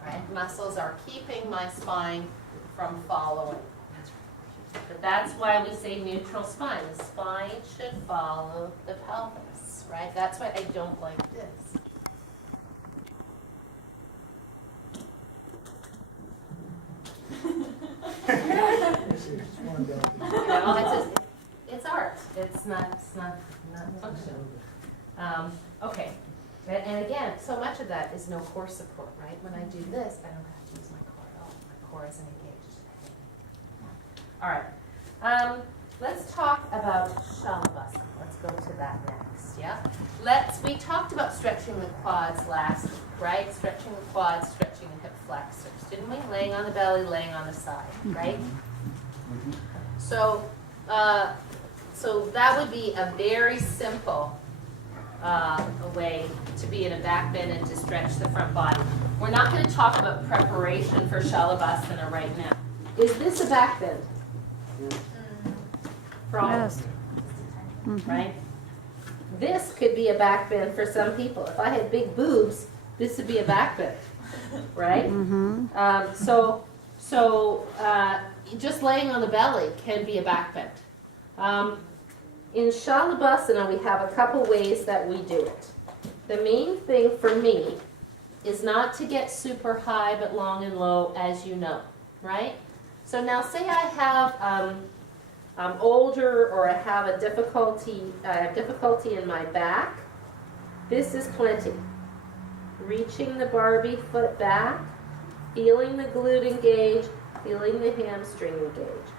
Right? Muscles are keeping my spine from following. But that's why we say neutral spine. The spine should follow the pelvis, right? That's why I don't like this. Well, it's art. It's not function. Okay. And again, so much of that is no core support, right? When I do this, I don't have to use my core at all. My core isn't engaged. All right. Let's talk about Shalabhasana. Let's go to that next, yeah? We talked about stretching the quads last week, right? Stretching the quads, stretching the hip flexors, didn't we? Laying on the belly, laying on the side, right? So, so that would be a very simple a way to be in a back bend and to stretch the front body. We're not going to talk about preparation for Shalabhasana right now. Is this a back bend? For all of us, right? This could be a back bend for some people. If I had big boobs, this would be a back bend, right? Just laying on the belly can be a back bend. In Shalabhasana, we have a couple ways that we do it. The main thing for me is not to get super high but long and low, as you know, right? So now say I have, I'm older or I have a difficulty in my back. This is plenty. Reaching the Barbie foot back, feeling the glute engage, feeling the hamstring engage.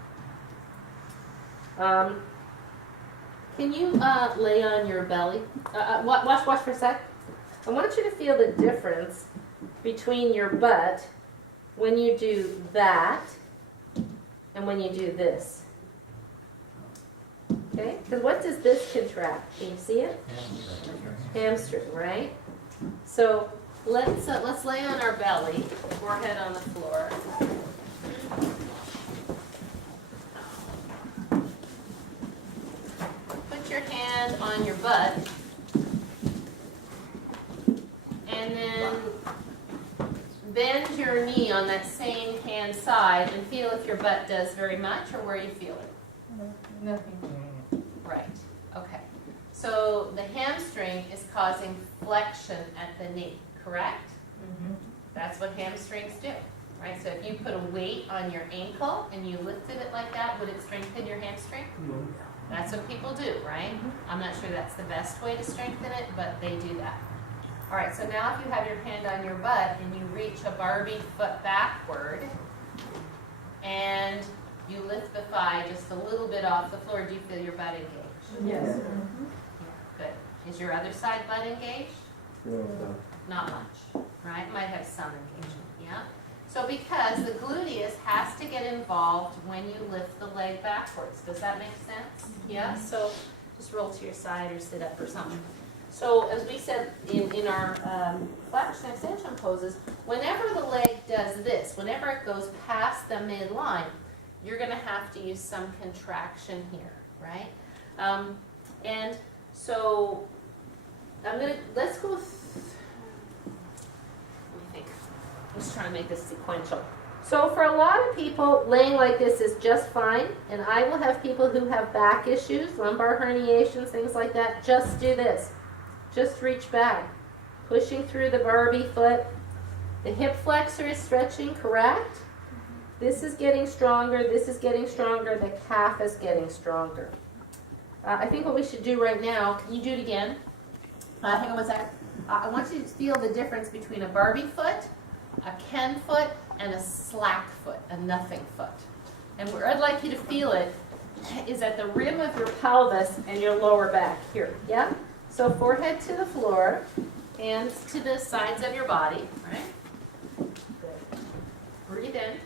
Can you lay on your belly? Watch for a sec. I want you to feel the difference between your butt when you do that and when you do this. Okay? Because what does this contract? Can you see it? Hamstring, right? So let's lay on our belly, forehead on the floor. Put your hand on your butt, and then bend your knee on that same hand side and feel if your butt does very much or where you feel it. Nothing. Right. Okay. So the hamstring is causing flexion at the knee, correct? Mm-hmm. That's what hamstrings do, right? So if you put a weight on your ankle and you lifted it like that, would it strengthen your hamstring? That's what people do, right? I'm not sure that's the best way to strengthen it, but they do that. All right, so now if you have your hand on your butt and you reach a Barbie foot backward and you lift the thigh just a little bit off the floor, do you feel your butt engaged? Yes. Good. Is your other side butt engaged? Not much, right? Might have some engagement, yeah? So because the gluteus has to get involved when you lift the leg backwards. Does that make sense? Yeah? So just roll to your side or sit up or something. So as we said in our flexion extension poses, whenever the leg does this, whenever it goes past the midline, you're going to have to use some contraction here, right? And so let's go, let me think. I'm just trying to make this sequential. So for a lot of people, laying like this is just fine, and I will have people who have back issues, lumbar herniations, things like that, just do this. Just reach back, pushing through the Barbie foot. The hip flexor is stretching, correct? This is getting stronger, this is getting stronger, the calf is getting stronger. I think what we should do right now, can you do it again? Hang on one second. I want you to feel the difference between a Barbie foot, a Ken foot, and a slack foot, a nothing foot. And where I'd like you to feel it is at the rim of your pelvis and your lower back here, yeah? So forehead to the floor, hands to the sides of your body, right? Good. Breathe in.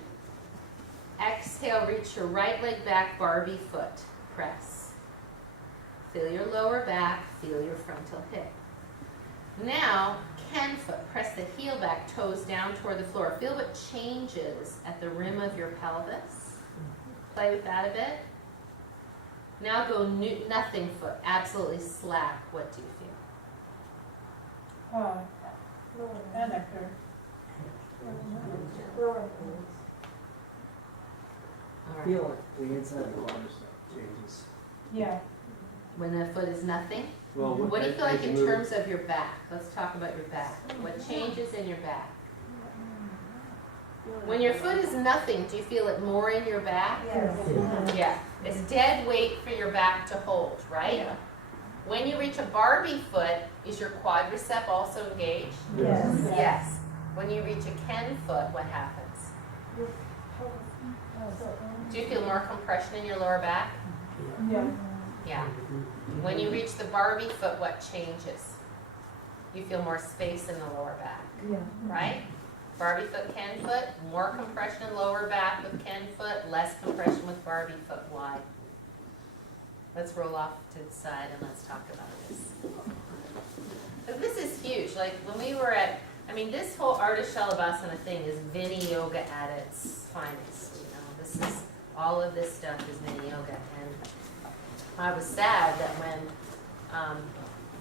Exhale, reach your right leg back, Barbie foot. Press. Feel your lower back, feel your frontal hip. Now, Ken foot. Press the heel back, toes down toward the floor. Feel what changes at the rim of your pelvis. Play with that a bit. Now go nothing foot, absolutely slack. What do you feel? Adductor. All I right. feel like the inside of the quadricep changes. Yeah. When the foot is nothing? Well, What do you feel like in move- terms of your back? Let's talk about your back. What changes in your back? When your foot is nothing, do you feel it more in your back? Yes. Yeah. It's dead weight for your back to hold, right? When you reach a Barbie foot, is your quadricep also engaged? Yes. Yes. When you reach a Ken foot, what happens? Do you feel more compression in your lower back? Yeah. Yeah. When you reach the Barbie foot, what changes? You feel more space in the lower back, Yeah. right? Barbie foot, Ken foot, more compression in lower back with Ken foot, less compression with Barbie foot. Why? Let's roll off to the side and let's talk about this. But this is huge. Like when we were at, I mean, this whole Ardha Shalabhasana thing is Vini Yoga at its finest. You know, this is all of this stuff is Vini Yoga, and I was sad that when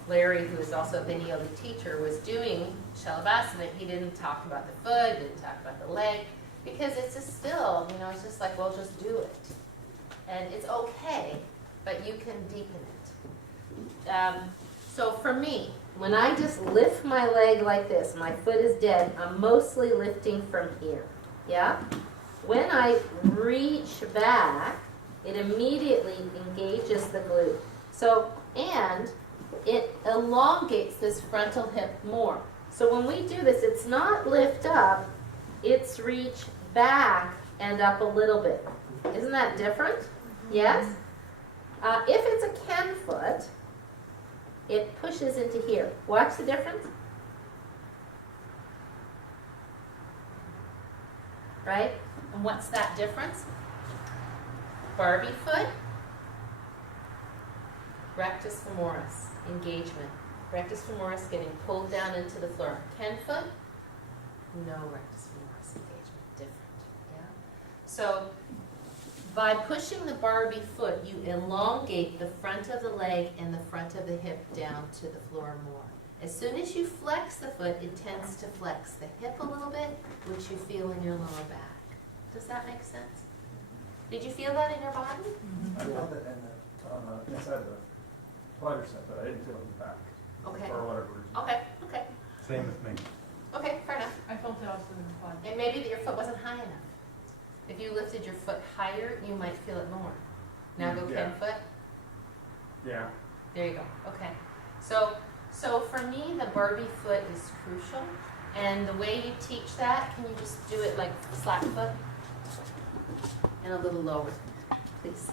Larry, who is also a Vini Yoga teacher, was doing Shalabhasana, he didn't talk about the foot, didn't talk about the leg, because it's just still, you know, it's just like, well, just do it. And it's okay, but you can deepen it. So for me, when I just lift my leg like this, my foot is dead, I'm mostly lifting from here, yeah? When I reach back, it immediately engages the glute. So, and it elongates this frontal hip more. So when we do this, it's not lift up, it's reach back and up a little bit. Isn't that different? Yes? If it's a Ken foot, it pushes into here. Watch the difference. Right? And what's that difference? Barbie foot, rectus femoris, engagement. Rectus femoris getting pulled down into the floor. Ken foot, no rectus femoris engagement, different. Yeah? So by pushing the Barbie foot, you elongate the front of the leg and the front of the hip down to the floor more. As soon as you flex the foot, it tends to flex the hip a little bit, which you feel in your lower back. Does that make sense? Did you feel that in your body? I felt it on the inside of the quadricep, but I didn't feel it in the back. Okay. For whatever reason. Okay, okay. Same with me. Okay, fair enough. I felt it also in the quad. And maybe that your foot wasn't high enough. If you lifted your foot higher, you might feel it more. Now go Yeah. Ken foot. Yeah. There you go. Okay. So for me, the Barbie foot is crucial. And the way you teach that, can you just do it like slack foot? And a little lower, please.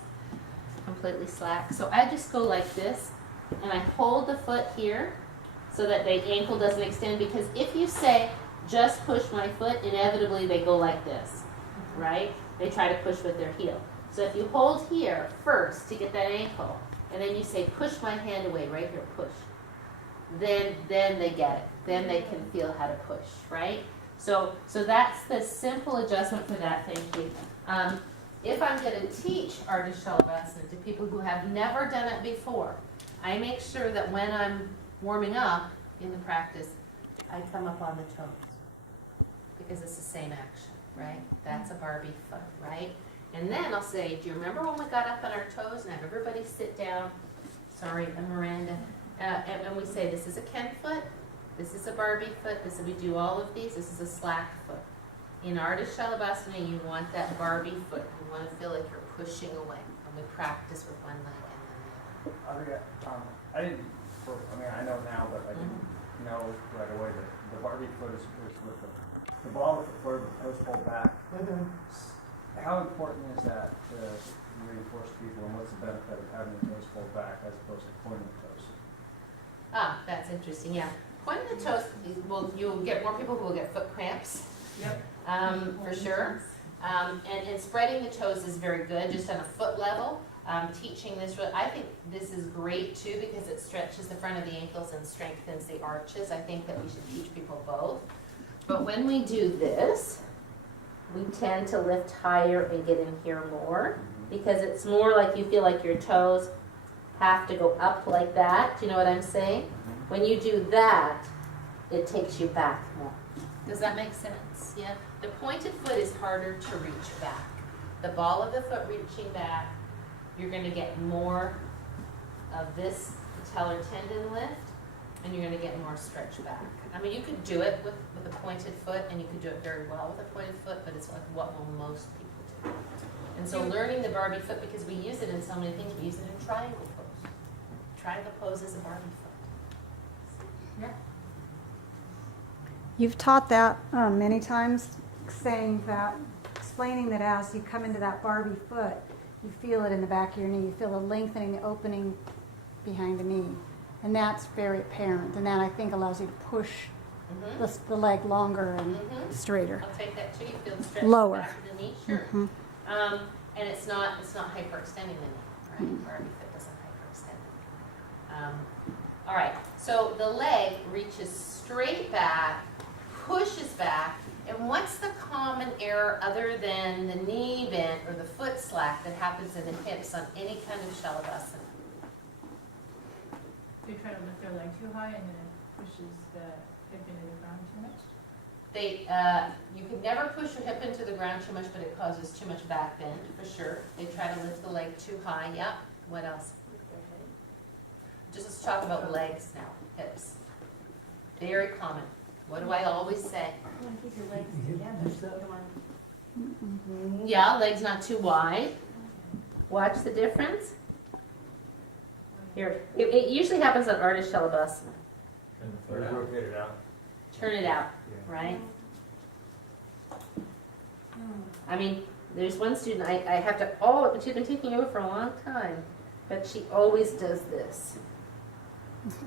Completely slack. So I just go like this, and I hold the foot here so that the ankle doesn't extend, because if you say, just push my foot, inevitably they go like this, right? They try to push with their heel. So if you hold here first to get that ankle, and then you say, push my hand away, right here, push. Then they get it. Then they can feel how to push, right? So that's the simple adjustment for that, thank you. If I'm going to teach Ardha Shalabhasana to people who have never done it before, I make sure that when I'm warming up in the practice, I come up on the toes, because it's the same action, right? That's a Barbie foot, right? And then I'll say, do you remember when we got up on our toes and have everybody sit down? Sorry, I'm Miranda. And we say, this is a Ken foot, this is a Barbie foot, we do all of these, this is a slack foot. In Ardha Shalabhasana, you want that Barbie foot. You want to feel like you're pushing away. And we practice with one leg and then the other. I know now, but I didn't know right away that the Barbie foot is with the ball with the foot, the toes pulled back. How important is that to reinforce people, and what's the benefit of having the toes pulled back as opposed to pointing the toes? That's interesting, yeah. Pointing the toes, you'll get more people who will get foot cramps. Yep. For sure. And spreading the toes is very good, just on a foot level. Teaching this, I think this is great too, because it stretches the front of the ankles and strengthens the arches. I think that we should teach people both. But when we do this, we tend to lift higher and get in here more, because it's more like you feel like your toes have to go up like that. Do you know what I'm saying? When you do that, it takes you back more. Does that make sense? Yeah. The pointed foot is harder to reach back. the ball of the foot reaching back, you're gonna get more of this patellar tendon lift, and you're gonna get more stretch back. I mean, you could do it with a pointed foot, and you could do it very well with a pointed foot, but it's like what will most people do. And so learning the Barbie foot, because we use it in so many things, we use it in triangle pose. Triangle pose is a Barbie foot. Yeah. You've taught that many times, saying that, explaining that as you come into that Barbie foot, you feel it in the back of your knee. You feel the lengthening, the opening behind the knee. And that's very apparent. And that, I think, allows you to push the leg longer and straighter. I'll take that too. You feel the stretch Lower. back of the knee, sure. And it's not hyperextending the knee, right? Barbie foot doesn't hyperextend. All right. So the leg reaches straight back, pushes back, and what's the common error other than the knee bend or the foot slack that happens in the hips on any kind of shalabhasana? They try to lift their leg too high and then it pushes the hip into the ground too much. You can never push your hip into the ground too much, but it causes too much back bend, for sure. They try to lift the leg too high, yeah. What else? Just let's talk about legs now, hips. Very common. What do I always say? You want to keep your legs together. You don't want Yeah, legs not too wide. Watch the difference. Here, it usually happens on artist shalabhasana. Rotate it out. Turn it out, right? I mean, there's one student, I have to, but she's been taking over for a long time, but she always does this.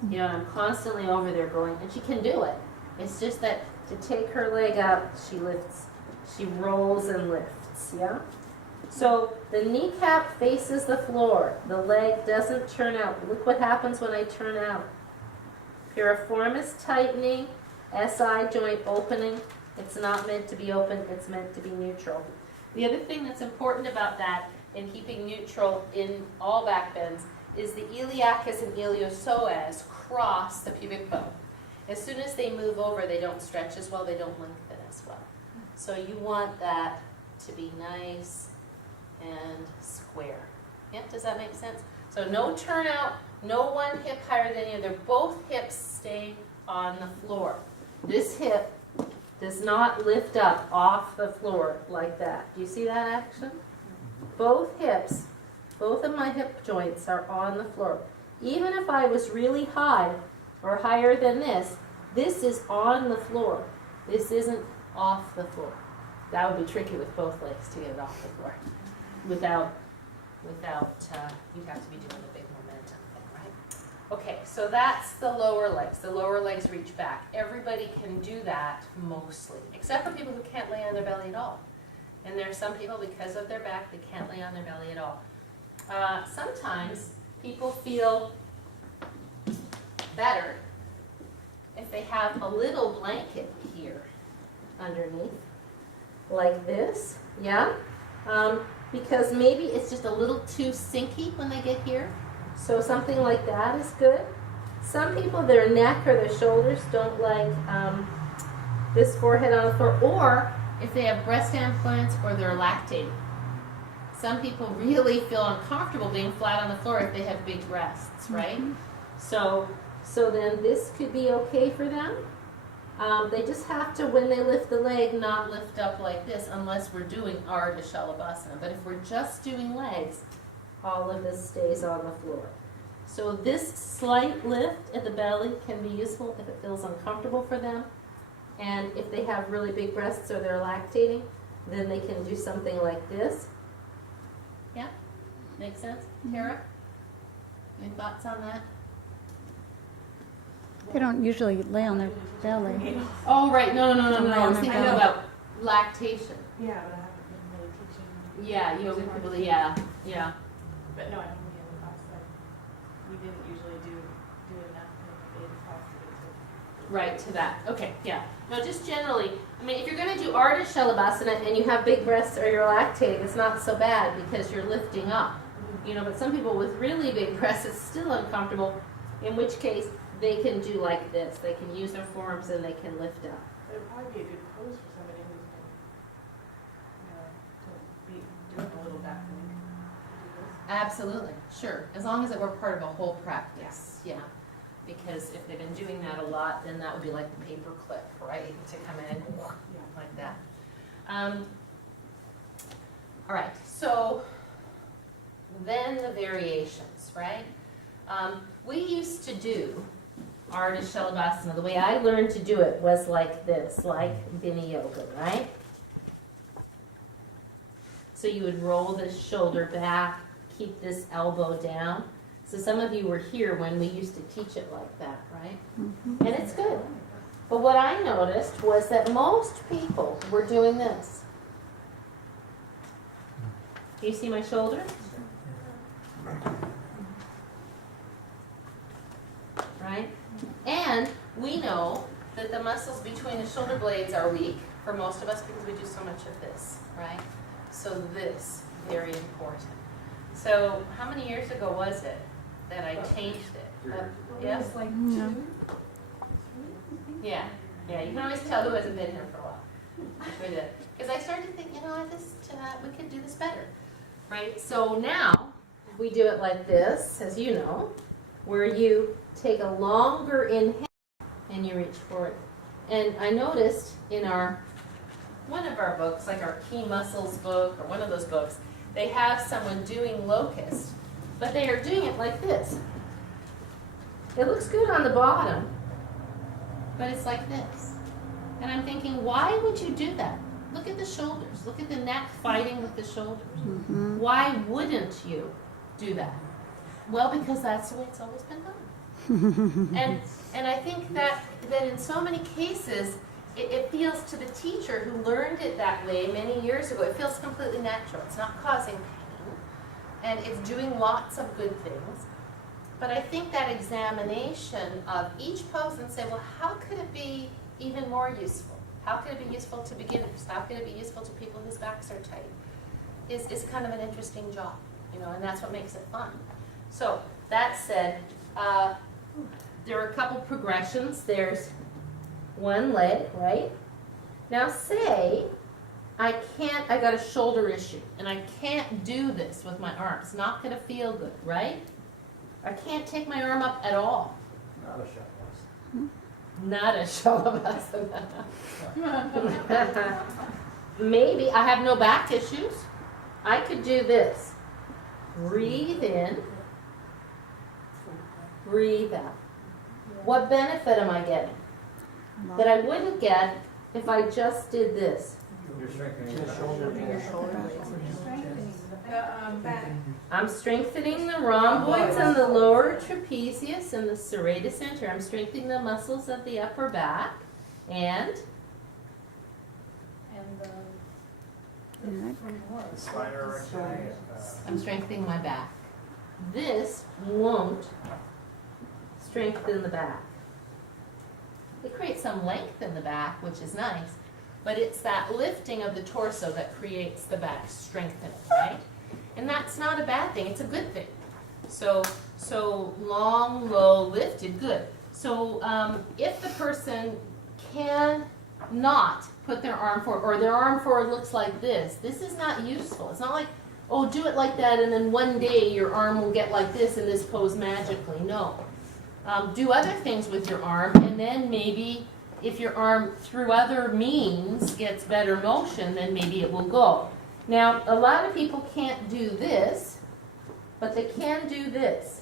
You know, I'm constantly over there going, and she can do it. It's just that to take her leg up, she lifts, she rolls and lifts, yeah? So the kneecap faces the floor. The leg doesn't turn out. Look what happens when I turn out. Piriformis tightening, SI joint opening. It's not meant to be open, it's meant to be neutral. The other thing that's important about that in keeping neutral in all back bends is the iliacus and iliopsoas cross the pubic bone. As soon as they move over, they don't stretch as well, they don't lengthen as well. So you want that to be nice and square. Yeah, does that make sense? So no turnout, no one hip higher than the other. Both hips stay on the floor. This hip does not lift up off the floor like that. Do you see that action? Both hips, both of my hip joints are on the floor. Even if I was really high or higher than this is on the floor. This isn't off the floor. That would be tricky with both legs to get it off the floor. Without you'd have to be doing a big momentum thing, right? Okay, so that's the lower legs. The lower legs reach back. Everybody can do that mostly, except for people who can't lay on their belly at all. And there are some people, because of their back, they can't lay on their belly at all. Sometimes people feel better if they have a little blanket here underneath, like this, yeah? Because maybe it's just a little too sinky when they get here. So something like that is good. Some people, their neck or their shoulders don't like this forehead on the floor, or if they have breast implants or they're lactating. Some people really feel uncomfortable being flat on the floor if they have big breasts, right? So then this could be okay for them. They just have to, when they lift the leg, not lift up like this unless we're doing Ardha Shalabhasana. But if we're just doing legs, all of this stays on the floor. So this slight lift at the belly can be useful if it feels uncomfortable for them. And if they have really big breasts or they're lactating, then they can do something like this. Yeah? Make sense? Tara? Any thoughts on that? They don't usually lay on their belly. Oh, right. No. I was thinking belly. about lactation. Yeah, but I haven't been really teaching. Yeah, yoga people, yeah. But no, I don't really have a class, but we didn't usually do enough in the class to get to. Right, to that. Okay, yeah. No, just generally, I mean, if you're going to do Ardha Shalabhasana and you have big breasts or you're lactating, it's not so bad because you're lifting up. You know, but some people with really big breasts, it's still uncomfortable, in which case they can do like this. They can use their forearms and they can lift up. It would probably be a good pose for somebody who's been, to be doing Absolutely, sure, as long as it were part of a whole practice, yeah. Because if they've been doing that a lot, then that would be like the paper clip, right, to come in and like that. All right, so then the variations, right? We used to do Ardha Shalabhasana. The way I learned to do it was like this, like Vinyasa, right? So you would roll this shoulder back, keep this elbow down. So some of you were here when we used to teach it like that, right? And it's good. But what I noticed was that most people were doing this. Do you see my shoulder? Right? And we know that the muscles between the shoulder blades are weak for most of us because we do so much of this, right? So this, very important. So how many years ago was it that I changed it? Yes? Like Yeah. Yeah, yeah, you can always tell who hasn't been here for a while. Because I started to think, you know, we could do this better, right? So now we do it like this, as you know, where you take a longer inhale and you reach forward. And I noticed in one of our books, like our Key Muscles book or one of those books, they have someone doing locust, but they are doing it like this. It looks good on the bottom, but it's like this. And I'm thinking, why would you do that? Look at the shoulders. Look at the neck fighting with the shoulders. Mm-hmm. Why wouldn't you do that? Well, because that's the way it's always been done. And I think that in so many cases, it feels to the teacher who learned it that way many years ago, it feels completely natural. It's not causing pain, and it's doing lots of good things. But I think that examination of each pose and say, well, how could it be even more useful? How could it be useful to beginners? How could it be useful to people whose backs are tight? Is kind of an interesting job, you know, and that's what makes it fun. So that said, there are a couple progressions. There's one leg, right? Now say I got a shoulder issue and I can't do this with my arm. It's not going to feel good, right? I can't take my arm up at all. Not a shot. Not a shavasana. Maybe I have no back issues. I could do this. Breathe in. Breathe out. What benefit am I getting? That I wouldn't get if I just did this. You're strengthening your shoulder. I'm strengthening the rhomboids and the lower trapezius and the serratus center. I'm strengthening the muscles of the upper back and The spinal erection. I'm strengthening my back. This won't strengthen the back. It creates some length in the back, which is nice, but it's that lifting of the torso that creates the back strengthening, right? And that's not a bad thing, it's a good thing. So long, low, lifted, good. So if the person can not put their arm forward, or their arm forward looks like this is not useful. It's not like, oh, do it like that and then one day your arm will get like this in this pose magically. No. Do other things with your arm, and then maybe if your arm through other means gets better motion, then maybe it will go. Now, a lot of people can't do this, but they can do this.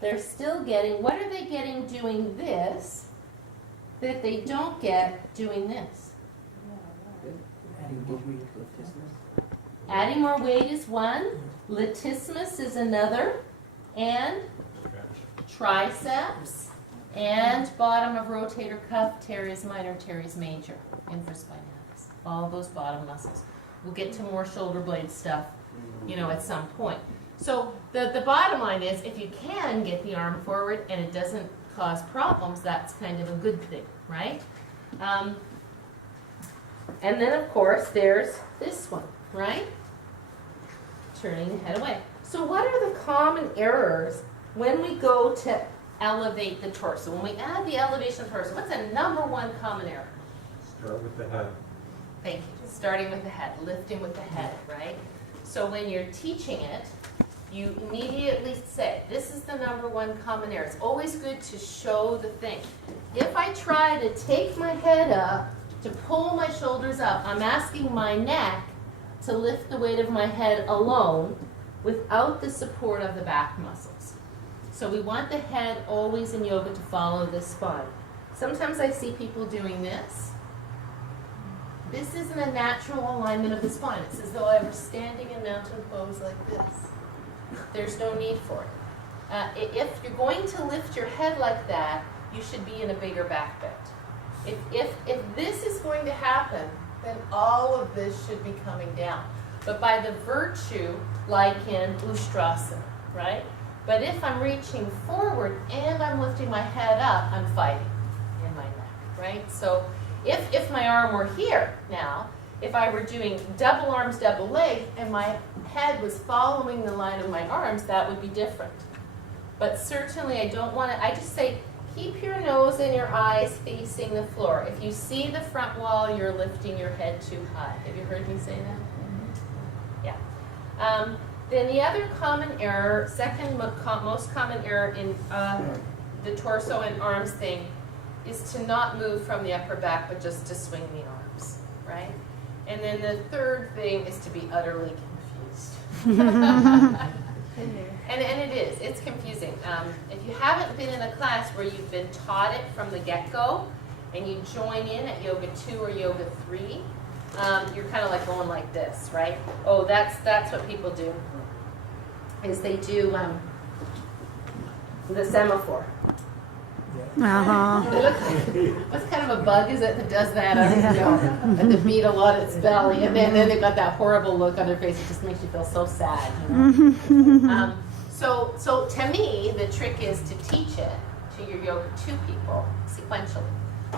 They're still getting, what are they getting doing this that they don't get doing this? Adding more weight is one, latissimus is another, and triceps, and bottom of rotator cuff, teres minor, teres major, infraspinalis. All those bottom muscles. We'll get to more shoulder blade stuff, you know, at some point. So the bottom line is, if you can get the arm forward and it doesn't cause problems, that's kind of a good thing, right? And then, of course, there's this one, right? Turning the head away. So what are the common errors when we go to elevate the torso? When we add the elevation of the torso, what's the number one common error? Start with the head. Thank you. Starting with the head, lifting with the head, right? So when you're teaching it, you immediately say, this is the number one common error. It's always good to show the thing. If I try to take my head up, to pull my shoulders up, I'm asking my neck to lift the weight of my head alone without the support of the back muscles. So we want the head always in yoga to follow the spine. Sometimes I see people doing this. This isn't a natural alignment of the spine. It's as though I were standing in mountain pose like this. There's no need for it. If you're going to lift your head like that, you should be in a bigger back bend. If this is going to happen, then all of this should be coming down. But by the virtue, like in Ustrasana, right? But if I'm reaching forward and I'm lifting my head up, I'm fighting in my neck, right? So if my arm were here now, if I were doing double arms, double legs, and my head was following the line of my arms, that would be different. But certainly I don't want to, I just say, keep your nose and your eyes facing the floor. If you see the front wall, you're lifting your head too high. Have you heard me say that? Yeah. Then the other common error, second most common error in the torso and arms thing is to not move from the upper back, but just to swing the arms, right? And then the third thing is to be utterly confused. And it is, it's confusing. If you haven't been in a class where you've been taught it from the get-go, and you join in at Yoga 2 or Yoga 3, you're kind of like going like this, right? Oh, that's what people do, is they do the semaphore. Uh-huh. What kind of a bug is it that does that? I don't know. And the beetle on its belly, and then they've got that horrible look on their face. It just makes you feel so sad. You know? So to me, the trick is to teach it to your Yoga 2 people sequentially.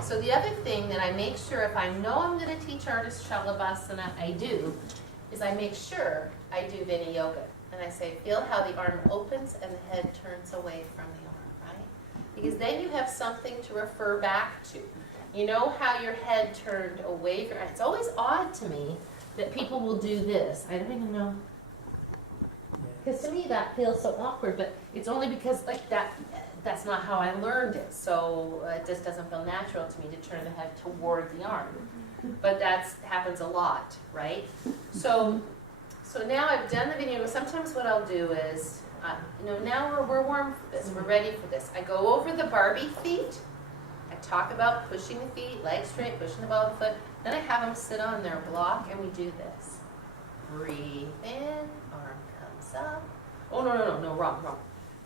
So the other thing that I make sure, if I know I'm going to teach artist Shalabhasana, I do, is I make sure I do Vinyasa. And I say, feel how the arm opens and the head turns away from the arm, right? Because then you have something to refer back to. You know how your head turned away from, it's always odd to me that people will do this. I don't even know. Because to me that feels so awkward, but it's only because like that's not how I learned it. So it just doesn't feel natural to me to turn the head toward the arm. But that happens a lot, right? So now I've done the video. Sometimes what I'll do is, now we're warm for this. We're ready for this. I go over the Barbie feet. I talk about pushing the feet, legs straight, pushing the ball of the foot. Then I have them sit on their block and we do this. Breathe in, arm comes up. Oh, no, wrong.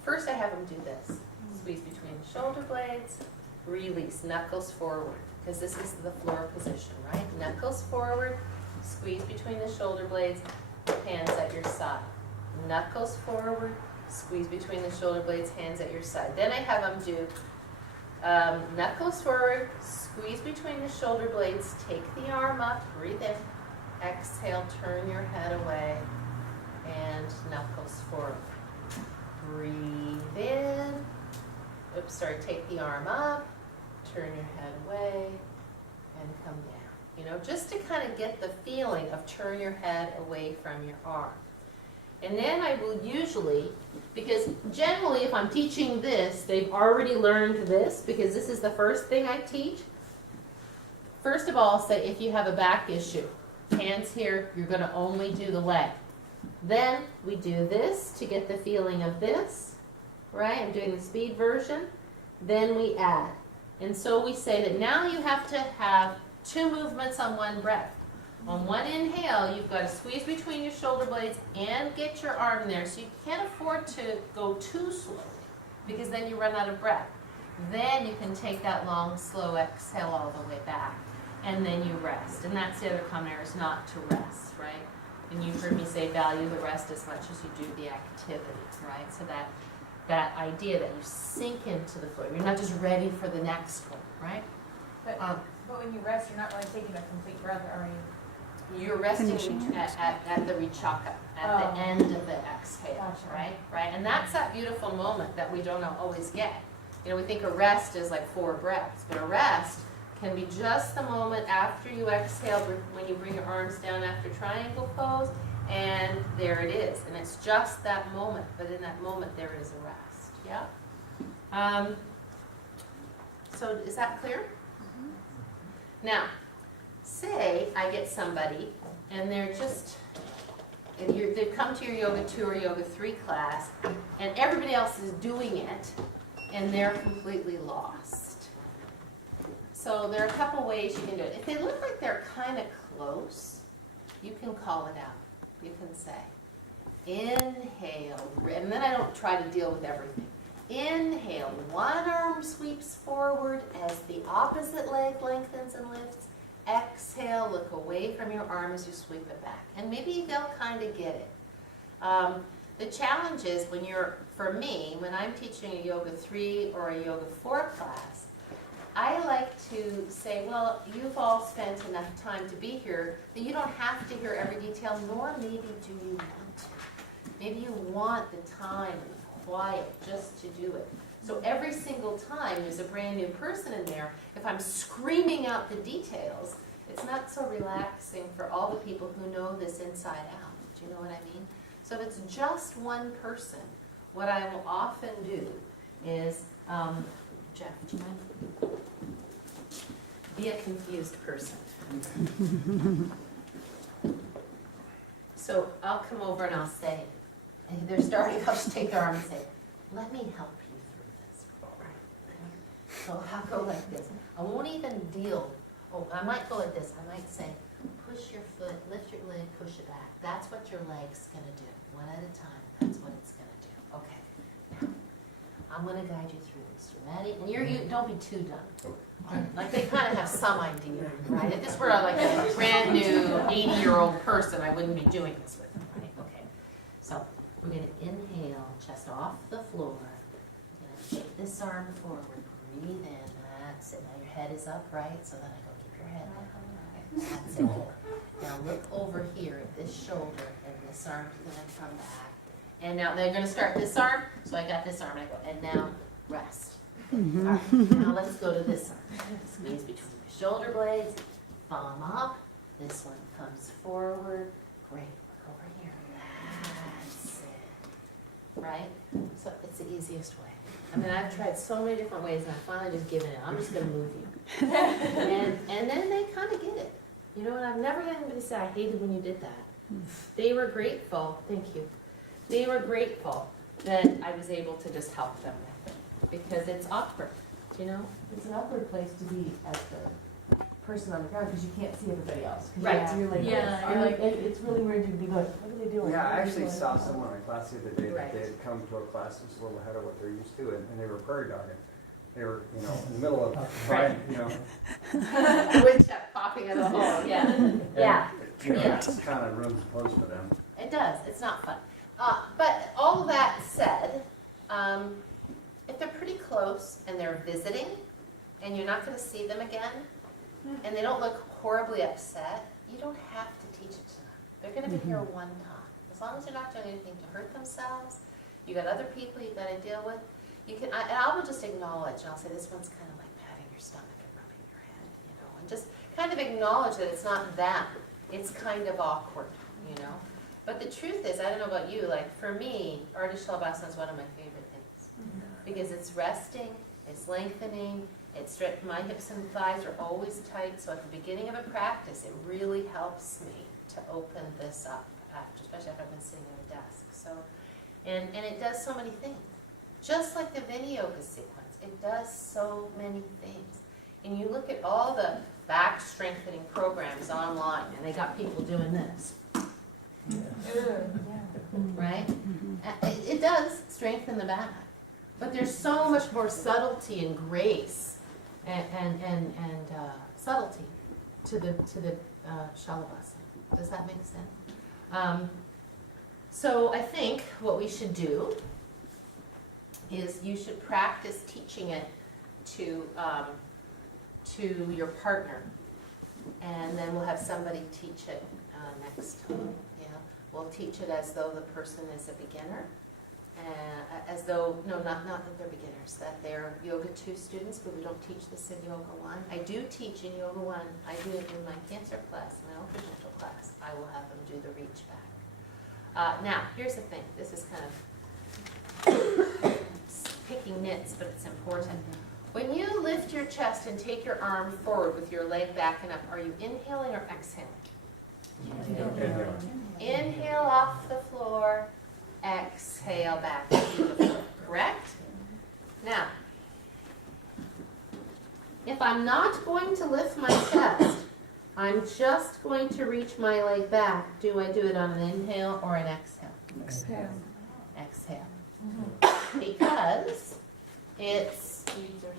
First I have them do this. Squeeze between the shoulder blades, release, knuckles forward, because this is the floor position, right? Knuckles forward, squeeze between the shoulder blades, hands at your side. Knuckles forward, squeeze between the shoulder blades, hands at your side. Then I have them do knuckles forward, squeeze between the shoulder blades, take the arm up, breathe in, exhale, turn your head away, and knuckles forward. Breathe in, take the arm up, turn your head away, and come down. Just to kind of get the feeling of turn your head away from your arm. And then I will usually, because generally if I'm teaching this, they've already learned this, because this is the first thing I teach. First of all, I'll say if you have a back issue, hands here, you're going to only do the leg. Then we do this to get the feeling of this, right? I'm doing the speed version. Then we add. And so we say that now you have to have 2 movements on one breath. On one inhale, you've got to squeeze between your shoulder blades and get your arm there. So you can't afford to go too slowly because then you run out of breath. Then you can take that long, slow exhale all the way back. And then you rest. And that's the other common error, is not to rest, right? And you've heard me say value the rest as much as you do the activity, right? So that idea that you sink into the floor. You're not just ready for the next one, right? But when you rest, you're not really taking a complete breath, are you? You're resting at the Vichaka, at the end of the exhale, Gotcha. right? And that's that beautiful moment that we don't always get. We think a rest is like 4 breaths, but a rest can be just the moment after you exhale, when you bring your arms down after triangle pose, and there it is. And it's just that moment, but in that moment there is a rest, yeah? So is that clear? Now, say I get somebody and they're just, they've come to your Yoga 2 or Yoga 3 class, and everybody else is doing it, and they're completely lost. So there are a couple ways you can do it. If they look like they're kind of close, you can call it out. You can say, inhale, and then I don't try to deal with everything. Inhale, one arm sweeps forward as the opposite leg lengthens and lifts. Exhale, look away from your arm as you sweep it back. And maybe they'll kind of get it. The challenge is for me, when I'm teaching a Yoga 3 or a Yoga 4 class, I like to say, well, you've all spent enough time to be here that you don't have to hear every detail, nor maybe do you want to. Maybe you want the time and the quiet just to do it. So every single time there's a brand new person in there, if I'm screaming out the details, it's not so relaxing for all the people who know this inside out. Do you know what I mean? So if it's just one person, what I will often do is, Jeff, do you mind? Be a confused person. So I'll come over and I'll say, and they're starting, I'll just take their arm and say, let me help you through this. Right. So I'll go like this. I won't even deal, I might go like this. I might say, push your foot, lift your leg, push it back. That's what your leg's gonna do. One at a time, that's what it's gonna do. Okay, now, I'm gonna guide you through this. You ready? And you don't be too done. Like they kind of have some idea, right? If this were like a brand new 80-year-old person, I wouldn't be doing this with them, right? Okay. So we're going to inhale, chest off the floor. We're going to take this arm forward. Breathe in. That's it. Now your head is upright, so then I go keep your head down. That's it. Now look over here at this shoulder, and this arm's going to come back. And now they're going to start this arm, so I got this arm, and I go, and now rest. All right, now let's go to this arm. Squeeze between your shoulder blades, thumb up. This one comes forward. Great, look over here. That's it. Right? So it's the easiest way. I mean, I've tried so many different ways, and I finally just given it. I'm just going to move you. And then they kind of get it. You know what? I've never had anybody say, I hated when you did that. They were grateful. Thank you. They were grateful that I was able to just help them with it. Because it's awkward, you know? It's an awkward place to be as the person on the ground because you can't see everybody else. 'Cause Right. You're like, Yeah. you're like, it's really weird to be going, what are they doing? Yeah, I What are they actually doing?" saw someone in class the other day Right. that they had come to a class that was a little ahead of what they're used to, and they were prairie dogging. They were, in the middle of, Right. The wind kept popping in the hole, yeah. Yeah. It kind of ruins the pose for them. It does. It's not fun. But all of that said, if they're pretty close and they're visiting and you're not going to see them again and they don't look horribly upset, you don't have to teach it to them. They're going to be here one time. As long as you're not doing anything to hurt themselves, you got other people you got to deal with. You can, and I will just acknowledge, and I'll say this one's kind of like patting your stomach and rubbing your head, and just kind of acknowledge that it's not them. It's kind of awkward, But the truth is, I don't know about you, like for me, Ardha Shalabhasana is one of my favorite things. Because it's resting, it's lengthening, my hips and thighs are always tight, so at the beginning of a practice, it really helps me to open this up, especially after I've been sitting at a desk. So, and it does so many things. Just like the Vinyasa sequence, it does so many things. And you look at all the back strengthening programs online, and they got people doing this. Right? It does strengthen the back. But there's so much more subtlety and grace and subtlety to the Shalabhasana. Does that make sense? So I think what we should do is you should practice teaching it to your partner, and then we'll have somebody teach it next time. Yeah, we'll teach it as though the person is a beginner, as though, no, not that they're beginners, that they're Yoga 2 students, but we don't teach this in Yoga 1. I do teach in Yoga 1, I do it in my cancer class, my ultra-gentle class. I will have them do the reach back. Now, here's the thing, this is kind of picking nits, but it's important. When you lift your chest and take your arm forward with your leg back and up, are you inhaling or exhaling? Inhale off the floor, exhale back to the floor, correct? Now, if I'm not going to lift my chest, I'm just going to reach my leg back. Do I do it on an inhale or an exhale? Exhale. Exhale. Because it's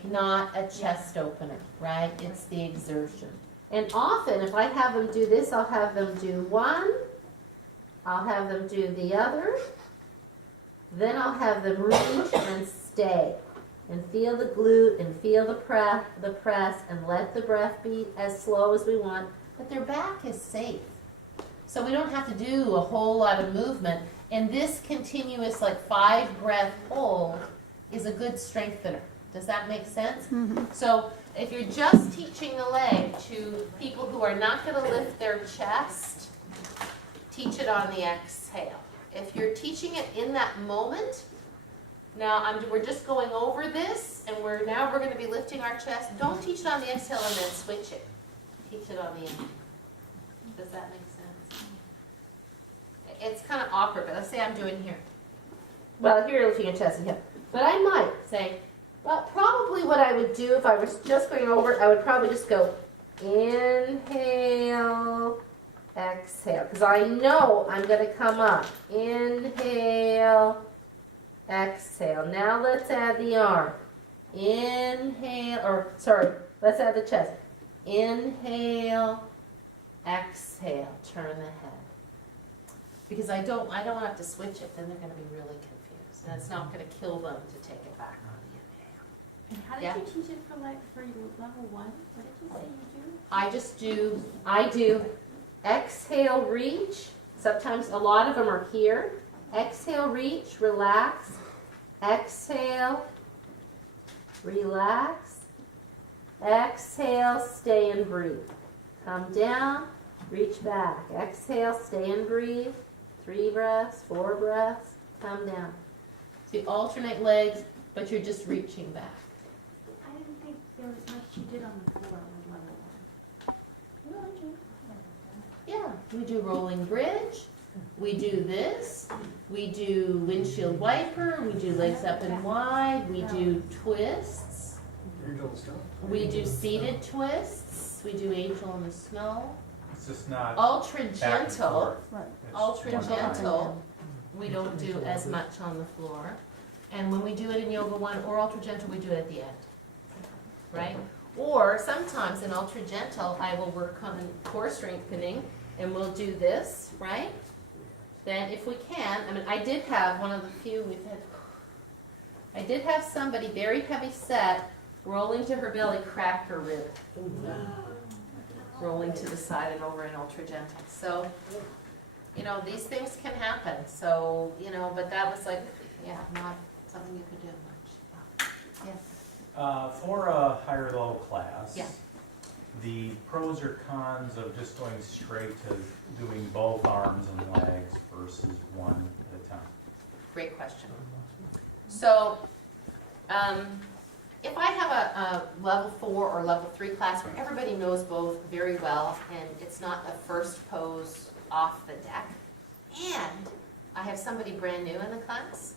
not a chest opener, right? It's the exertion. And often, if I have them do this, I'll have them do one, I'll have them do the other, then I'll have them reach and stay. And feel the glute and feel the press and let the breath be as slow as we want. But their back is safe. So we don't have to do a whole lot of movement. And this continuous 5 breath hold is a good strengthener. Does that make sense? Mm-hmm. So if you're just teaching the leg to people who are not going to lift their chest, teach it on the exhale. If you're teaching it in that moment, now we're just going over this, and we're going to be lifting our chest. Don't teach it on the exhale and then switch it. Teach it on the inhale. Does that make sense? It's kind of awkward, but let's say I'm doing here. Well, here you're lifting your chest and hip. But I might say, well, probably what I would do if I was just going over it, I would probably just go inhale, exhale. Because I know I'm going to come up. Inhale, exhale. Now let's add the arm. Inhale, let's add the chest. Inhale, exhale. Turn the head. Because I don't want to have to switch it. Then they're going to be really confused, and it's not going to kill them to take it back on the inhale. And how did you teach it for level 1? What did you say you do? I do exhale, reach. Sometimes a lot of them are here. Exhale, reach, relax. Exhale, relax. Exhale, stay and breathe. Come down, reach back. Exhale, stay and breathe. 3 breaths, 4 breaths, come down. So you alternate legs, but you're just reaching back. I didn't think there was much you did on the floor with level 1. Yeah, we do rolling bridge. We do this. We do windshield wiper. We do legs up and wide. We do twists. We do seated twists. We do angel in the snow. It's just not Ultra back and gentle. forth. It's Ultra gentle. We don't do as much on the floor. And when we do it in Yoga 1 or Ultra Gentle, we do it at the end. Right? Or sometimes in Ultra Gentle, I will work on core strengthening and we'll do this, right? Then if we can, I did have one of the few we've had, I did have somebody very heavy set, rolling to her belly, crack her rib. Rolling to the side and over in Ultra Gentle. So, these things can happen. So, but that was not something you could do much. Yes. For a higher level class, Yeah. the pros or cons of just going straight to doing both arms and legs versus one at a time? Great question. So, if I have a level 4 or level 3 class where everybody knows both very well and it's not the first pose off the deck, and I have somebody brand new in the class,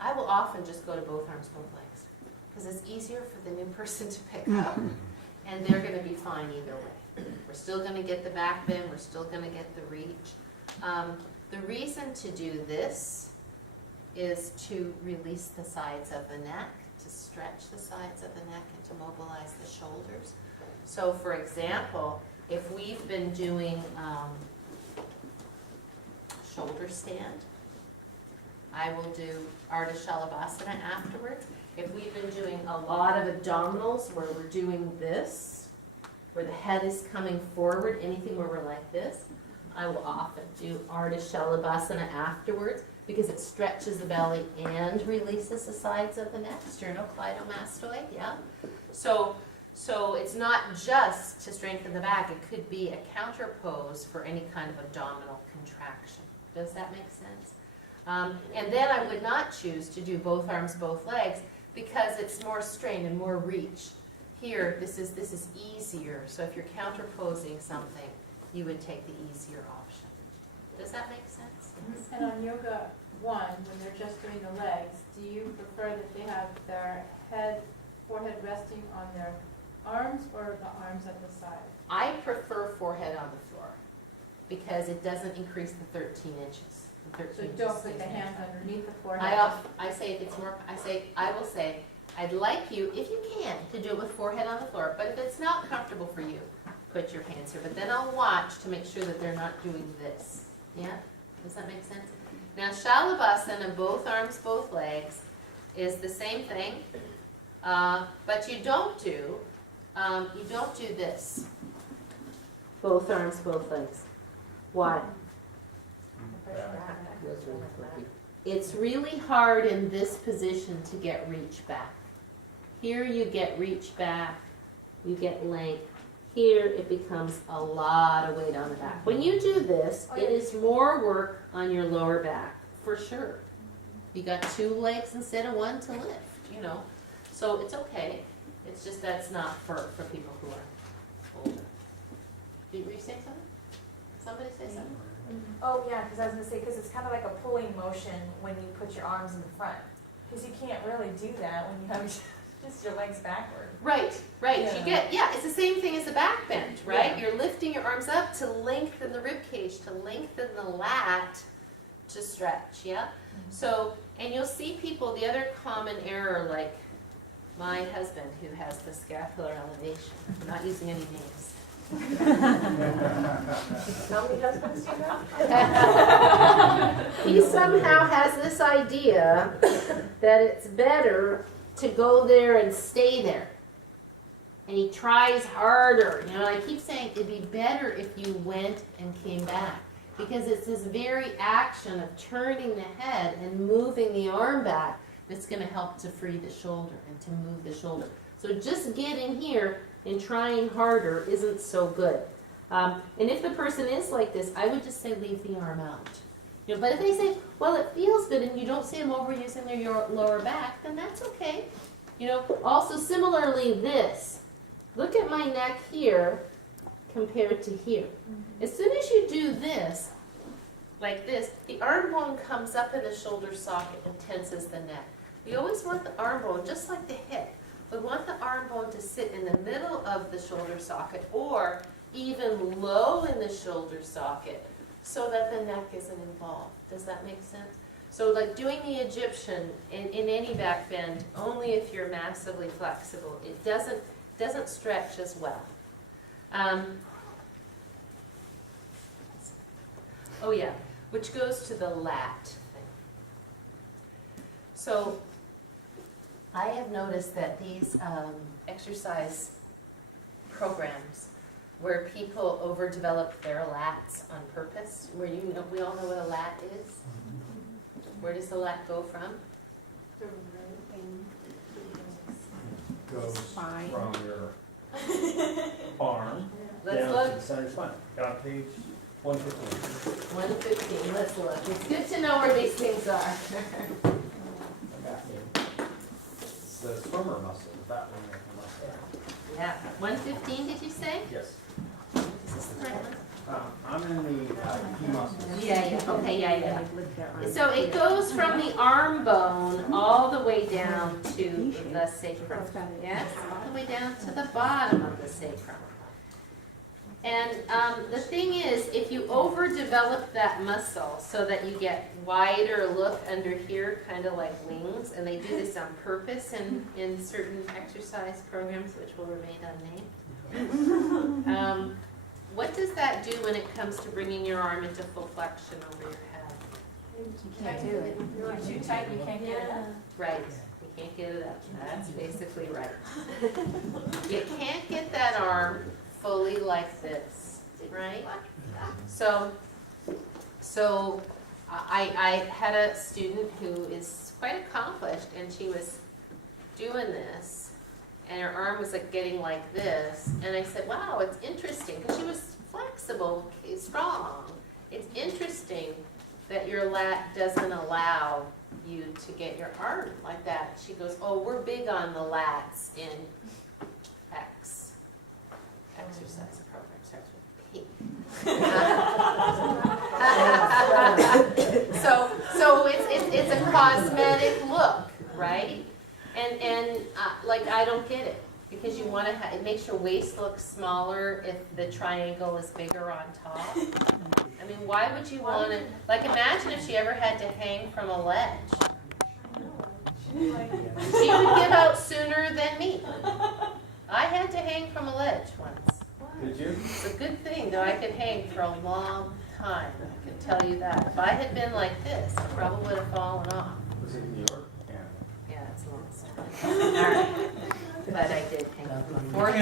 I will often just go to both arms, both legs, because it's easier for the new person to pick up, and they're going to be fine either way. We're still going to get the back bend, we're still going to get the reach. The reason to do this is to release the sides of the neck, to stretch the sides of the neck, and to mobilize the shoulders. So for example, if we've been doing shoulder stand, I will do Ardha Shalabhasana afterwards. If we've been doing a lot of abdominals where we're doing this, where the head is coming forward, anything where we're like this, I will often do Ardha Shalabhasana afterwards. because it stretches the belly and releases the sides of the neck, sternocleidomastoid, yeah. So it's not just to strengthen the back, it could be a counter pose for any kind of abdominal contraction. Does that make sense? And then I would not choose to do both arms, both legs, because it's more strain and more reach. Here, this is easier, so if you're counterposing something, you would take the easier option. Does that make sense? Yes. And on yoga 1, when they're just doing the legs, do you prefer that they have their forehead resting on their arms or the arms at the side? I prefer forehead on the floor because it doesn't increase the 13 inches. The 13 So you inches don't put the stays hands inside. underneath the forehead? I say if it's more, I will say, I'd like you, if you can, to do it with forehead on the floor, but if it's not comfortable for you, put your hands here. But then I'll watch to make sure that they're not doing this. Yeah? Does that make sense? Now, Shalabhasana, both arms, both legs, is the same thing, but you don't do this. Both arms, both legs. Why? It's really hard in this position to get reach back. Here you get reach back, you get length. Here it becomes a lot of weight on the back. When you do this, it is more work on your lower back, for sure. You got 2 legs instead of 1 to lift, you know. So it's okay. It's just that's not for people who are older. Did you say something? Somebody say something? Oh, yeah, because I was going to say, because it's kind of like a pulling motion when you put your arms in the front. Because you can't really do that when you have just your legs backward. Right. Yeah. It's the same thing as a back bend, right? Yeah. You're lifting your arms up to lengthen the rib cage, to lengthen the lat, to stretch, yeah? So, and you'll see people, the other common error, like my husband who has the scapular elevation, I'm not using any names. How many husbands do that? He somehow has this idea that it's better to go there and stay there. And he tries harder. You know, I keep saying it'd be better if you went and came back. Because it's this very action of turning the head and moving the arm back that's going to help to free the shoulder and to move the shoulder. So just getting here and trying harder isn't so good. And if the person is like this, I would just say leave the arm out. You know, but if they say, well, it feels good, and you don't see them overusing their lower back, then that's okay. You know, also similarly this. Look at my neck here compared to here. As soon as you do this, like this, the arm bone comes up in the shoulder socket and tenses the neck. We always want the arm bone, just like the hip, we want the arm bone to sit in the middle of the shoulder socket or even low in the shoulder socket so that the neck isn't involved. Does that make sense? So like doing the Egyptian in any back bend, only if you're massively flexible. It doesn't stretch as well. Oh yeah, which goes to the lat thing. So I have noticed that these exercise programs where people overdevelop their lats on purpose, where we all know what a lat is. Where does the lat go from? Goes Spine. from your arm Let's down look. to the center spine. On page 115. 115, let's look. It's good to know where these things are. It's the swimmer muscle, the bat wing muscle. Yeah, 115 did you say? Yes. Is this the right one? I'm in the key muscles. Yeah, okay, yeah. So it goes from the arm bone all the way down to the sacrum. Yes, all the way down to the bottom of the sacrum. And the thing is, if you overdevelop that muscle so that you get wider look under here, kind of like wings, and they do this on purpose in certain exercise programs, which will remain unnamed. What does that do when it comes to bringing your arm into full flexion over your head? You can't do it. You're too tight, you can't get it up. Right, you can't get it up. That's basically right. You can't get that arm fully like this, right? So I had a student who is quite accomplished, and she was doing this, and her arm was like getting like this, and I said, wow, it's interesting, because she was flexible, strong. It's interesting that your lat doesn't allow you to get your arm like that. She goes, oh, we're big on the lats in X. Exercise program starts with P. So it's a cosmetic look, right? And like, I don't get it, because you want to it makes your waist look smaller if the triangle is bigger on top. I mean, why would you want to, like, imagine if she ever had to hang from a ledge. She would give out sooner than me. I had to hang from a ledge once. Did you? It's a good thing that I could hang for a long time, I can tell you that. If I had been like this, I probably would have fallen off. Was it in New York? Yeah. Yeah, it's a long story. All right. But I did hang up before.